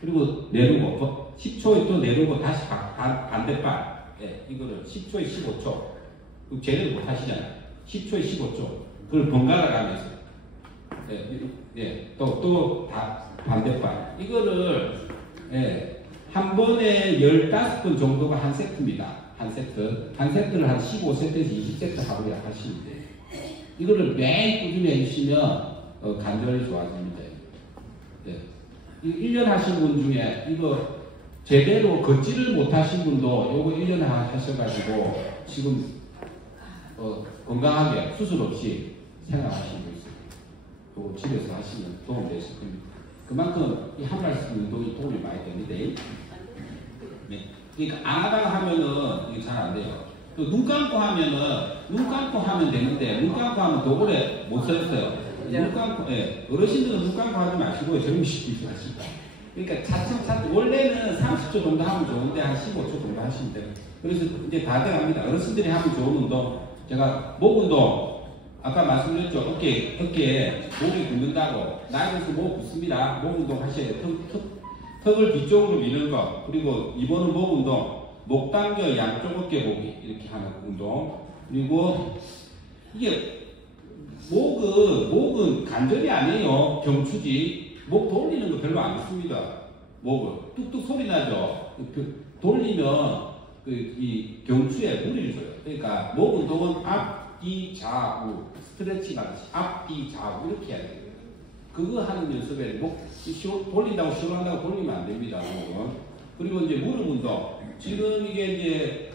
그리고 내리고 10초에 또 내리고 다시 반대발 이거를 10초에 15초 제대로 못 하시잖아요. 10초에 15초 그걸 번갈아 가면서 또 반대발 이거를 한 번에 15번 정도가 한 세트입니다. 한 세트를 한 15세트에서 20세트 하루에 하시면 돼요. 이거를 매일 꾸준히 해주시면 관절이 좋아집니다. 1년 하신 분 중에 이거 제대로 걷지를 못하신 분도 요거 1년 하셔가지고 지금 건강하게 수술 없이 생활하시고 있어요. 요거 집에서 하시면 도움 되실 겁니다. 그만큼 이 한발쓰기 운동이 도움이 많이 됩니다. 그러니까 안 하다가 하면은 이게 잘 안 돼요. 또 눈 감고 하면은 눈 감고 하면 되는데 눈 감고 하면 더 오래 못 서 있어요. 눈 감고, 예, 어르신들은 눈 감고 하지 마시고요. 젊으시기 하시고. 그러니까 차츰차츰 원래는 30초 정도 하면 좋은데 한 15초 정도 하시면 돼요. 그래서 이제 다 돼갑니다. 어르신들이 하면 좋은 운동. 제가 목 운동 아까 말씀드렸죠. 어깨에 목이 굽는다고. 나이 들어서 목 굽습니다. 목 운동 하셔야 돼요. 턱을 뒤쪽으로 미는 거. 그리고 이번은 목 운동. 목 당겨 양쪽 어깨 보기 이렇게 하는 운동. 그리고 이게 목은 관절이 아니에요. 경추지. 목 돌리는 거 별로 안 좋습니다. 목을 뚝뚝 소리 나죠. 돌리면 이 경추에 무리를 줘요. 그러니까 목 운동은 앞뒤 좌우 스트레칭 하듯이 앞뒤 좌우 이렇게 해야 돼요. 그거 하는 연습에 목 돌린다고 시원한다고 돌리면 안 됩니다. 목은. 그리고 이제 무릎 운동. 지금 이게 이제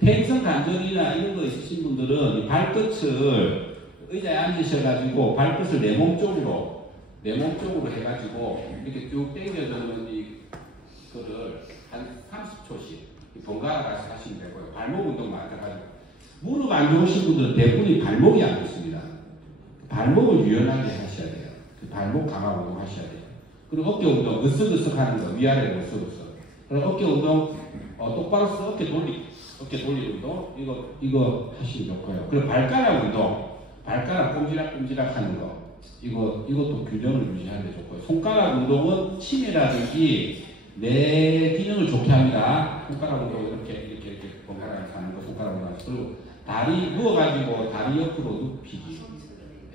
퇴행성 관절이나 이런 거 있으신 분들은 이 발끝을 의자에 앉으셔가지고 발끝을 내 몸 쪽으로 해가지고 이렇게 쭉 당겨주는 이거를 한 30초씩 번갈아 가서 하시면 되고요. 발목 운동 마찬가지고. 무릎 안 좋으신 분들은 대부분이 발목이 안 좋습니다. 발목을 유연하게 하셔야 돼요. 발목 강화 운동 하셔야 돼요. 그리고 어깨 운동, 으쓱으쓱 하는 거, 위아래로 으쓱으쓱. 그리고 어깨 운동, 똑바로 서 어깨 돌리는 운동, 이거 하시면 좋고요. 그리고 발가락 운동, 발가락 꼼지락꼼지락 하는 거, 이것도 균형을 유지하는 게 좋고요. 손가락 운동은 치매라든지 뇌 기능을 좋게 합니다. 손가락 운동 이렇게 번갈아가면서 하는 거, 손가락 운동. 그리고 다리 누워가지고 다리 옆으로 눕히기.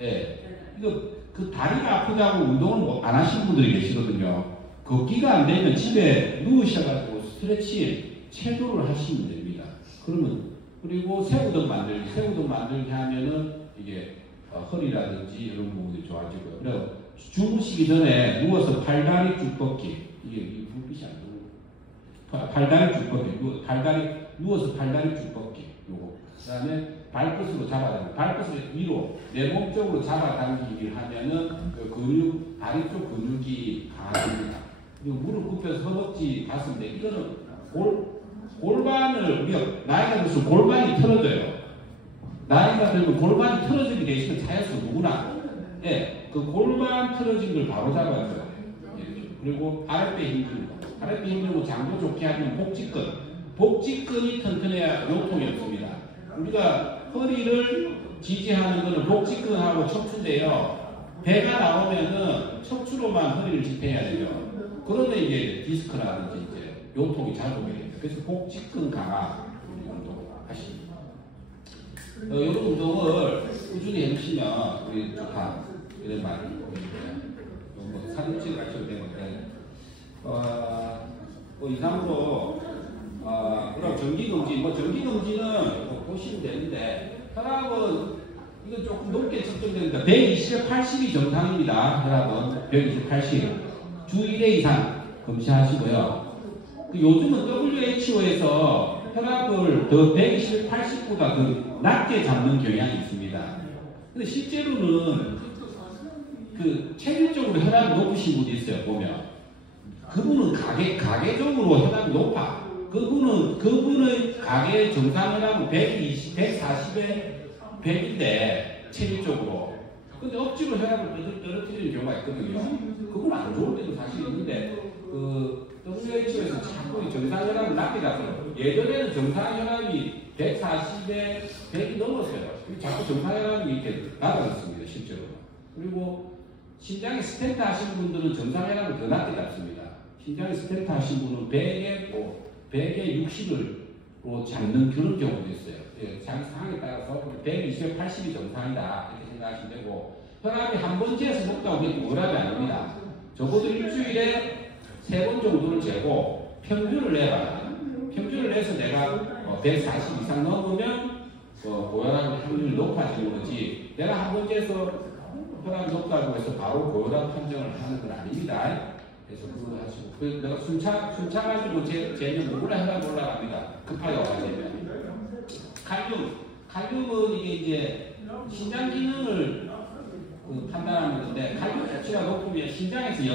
예. 그 다리가 아프다고 운동을 안 하시는 분들이 계시거든요. 걷기가 안 되면 집에 누우셔가지고 스트레칭, 체조를 하시면 됩니다. 그리고 새우등 만들기 하면은 이게 허리라든지 이런 부분이 좋아지고요. 그리고 주무시기 전에 누워서 팔다리 쭉 뻗기. 이게 불빛이 안 들어오고. 팔다리 쭉 뻗기. 누워서 팔다리 쭉 뻗기. 요거. 그 다음에 발끝으로 잡아당기기. 발끝을 위로 내 몸 쪽으로 잡아당기기를 하면은 그 다리 쪽 근육이 강화됩니다. 그리고 무릎 굽혀서 허벅지 가슴인데 이거는 골반을 우리가 나이가 들수록 골반이 틀어져요. 나이가 들면 골반이 틀어지게 되시면 자연스러워 누구나. 예, 그 골반 틀어진 걸 바로 잡아야 돼요. 그리고 아랫배 힘주는 거. 아랫배 힘주고 장도 좋게 하면 복직근이 튼튼해야 요통이 없습니다. 우리가 허리를 지지하는 거는 복직근하고 척추인데요. 배가 나오면은 척추로만 허리를 지탱해야 돼요. 그러면 이제 디스크라든지 이제 요통이 잘 오게 됩니다. 그래서 복직근 강화 운동 하십니다. 이런 운동을 꾸준히 해주시면 우리 좋다 이런 말이 있고요. 사진 찍어 가셔도 되는데 이상으로 그럼 정기검진 정기검진은 보시면 되는데 혈압은 이건 조금 높게 측정됩니다. 120에 80이 정상입니다. 혈압은 120, 80 주 1회 이상 검시하시고요. 요즘은 WHO에서 혈압을 더 120, 80보다 더 낮게 잡는 경향이 있습니다. 근데 실제로는 체질적으로 혈압이 높으신 분이 있어요. 보면 그분은 가계적으로 혈압이 높아. 그분의 가계 정상 혈압은 120, 140에 100인데 체질적으로. 근데 억지로 혈압을 떨어뜨리는 경우가 있거든요. 그건 안 좋을 때도 사실 있는데 WHO에서 자꾸 정상 혈압을 낮게 잡아요. 예전에는 정상 혈압이 140에 100이 넘었어요. 자꾸 정상 혈압이 이렇게 낮아졌습니다. 실제로. 그리고 심장에 스텐트 하시는 분들은 정상 혈압을 더 낮게 잡습니다. 심장에 스텐트 하신 분은 100에 60으로 잡는 그런 경우도 있어요. 예, 자기 상황에 따라서 120에 80이 정상이다 이렇게 생각하시면 되고 혈압이 한 번 재서 높다고 해도 혈압이 아닙니다. 적어도 일주일에 3번 정도를 재고 평균을 내봐요. 평균을 내서 내가 140 이상 넘으면 고혈압 확률이 높아지는 거지 내가 한 번 재서 혈압이 높다고 해서 바로 고혈압 판정을 하는 건 아닙니다. 그래서 그거 하시고 내가 숨 차가지고 재면 누구나 혈압이 올라갑니다. 급하게 와가지고 칼륨은 이게 이제 신장 기능을 판단하는 건데 칼륨 수치가 높으면 신장에서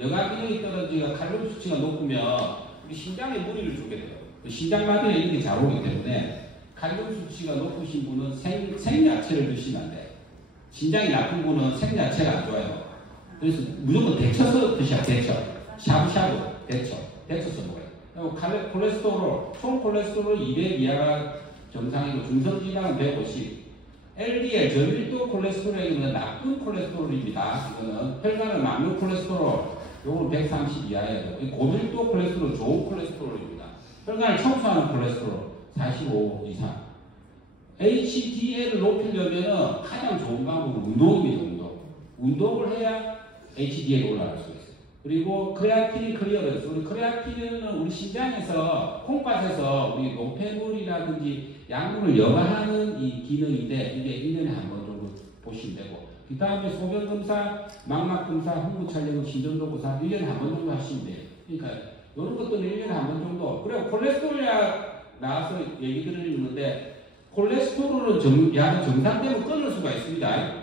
여가 기능이 떨어지고 칼륨 수치가 높으면 우리 신장에 무리를 주게 돼요. 신장 마디에 이렇게 잘 오기 때문에 칼륨 수치가 높으신 분은 생야채를 드시면 안 돼요. 신장이 나쁜 분은 생야채가 안 좋아요. 그래서 무조건 데쳐서 드셔야 데쳐. 샤브샤브 데쳐서 먹어요. 콜레스테롤, 총 콜레스테롤 200 이하가 정상이고 중성지방은 150. LDL 저밀도 콜레스테롤은 나쁜 콜레스테롤입니다. 이거는 혈관을 막는 콜레스테롤, 요거는 130 이하예요. 고밀도 콜레스테롤 좋은 콜레스테롤입니다. 혈관을 청소하는 콜레스테롤 45 이상. HDL을 높이려면 가장 좋은 방법은 운동입니다. 운동을 해야 HDL이 올라갈 수 있어요. 그리고 크레아틴 클리어런스. 우리 크레아틴은 우리 신장에서 콩팥에서 우리 노폐물이라든지 약물을 여과하는 이 기능인데 이게 1년에 한 번 정도 보시면 되고, 그 다음에 소변 검사, 망막 검사, 흉부 촬영, 심전도 검사 1년에 한 번 정도 하시면 돼요. 그러니까 이런 것들은 1년에 한 번 정도. 그리고 콜레스테롤 약 나와서 얘기 드리는데, 콜레스테롤은 약이 정상되면 끊을 수가 있습니다.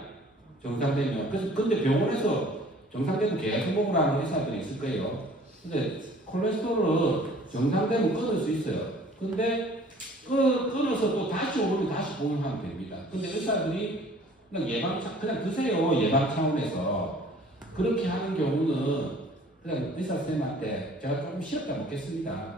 정상되면. 그래서 근데 병원에서 정상되면 계속 먹으라는 의사들이 있을 거예요. 근데 콜레스테롤은 정상되면 끊을 수 있어요. 근데 끊어서 또 다시 오면 다시 복용하면 됩니다. 근데 의사들이 그냥 드세요. 예방 차원에서. 그렇게 하는 경우는 그냥 의사 선생님한테 제가 조금 쉬었다 먹겠습니다.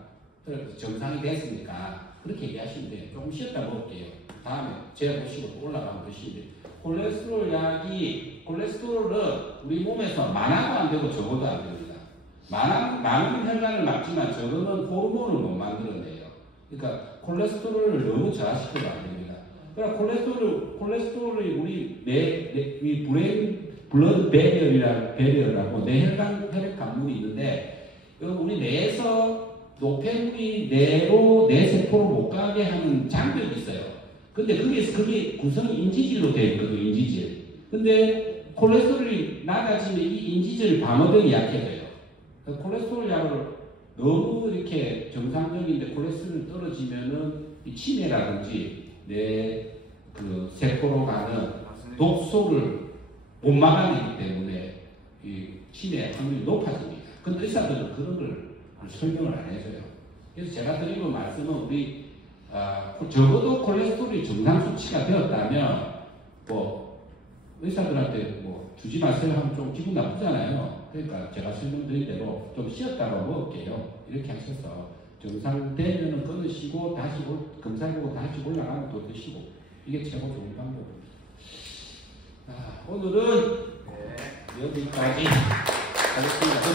정상이 됐으니까 그렇게 얘기하시면 돼요. 조금 쉬었다 먹을게요. 다음에 재보시고 또 올라가면 드시면 돼요. 콜레스테롤 약이, 콜레스테롤은 우리 몸에서 많아도 안 되고 적어도 안 됩니다. 많은 혈관을 막지만 적으면 호르몬을 못 만들어내요. 그러니까 콜레스테롤을 너무 저하시켜도 안 됩니다. 그러니까 콜레스테롤이 우리 이 블러드 배리어라고 뇌혈관 혈액 관문이 있는데, 우리 뇌에서 노폐물이 뇌세포로 못 가게 하는 장벽이 있어요. 근데 그게 구성이 인지질로 되어 있거든요, 인지질. 근데 콜레스테롤이 낮아지면 이 인지질 방어력이 약해져요. 콜레스테롤 약을 너무 이렇게 정상적인데 콜레스테롤이 떨어지면은 이 치매라든지 그 세포로 가는 독소를 못 막아내기 때문에 이 치매 확률이 높아집니다. 근데 의사들은 그런 걸 설명을 안 해줘요. 그래서 제가 드리는 말씀은 우리 적어도 콜레스테롤이 정상 수치가 되었다면 의사들한테 주지 마세요 하면 좀 기분 나쁘잖아요. 그러니까 제가 설명드린 대로 좀 쉬었다가 먹을게요. 이렇게 하셔서 정상 되면은 끊으시고 다시 검사해보고 다시 올라가면 또 드시고, 이게 최고 좋은 방법입니다. 오늘은 여기까지 하겠습니다.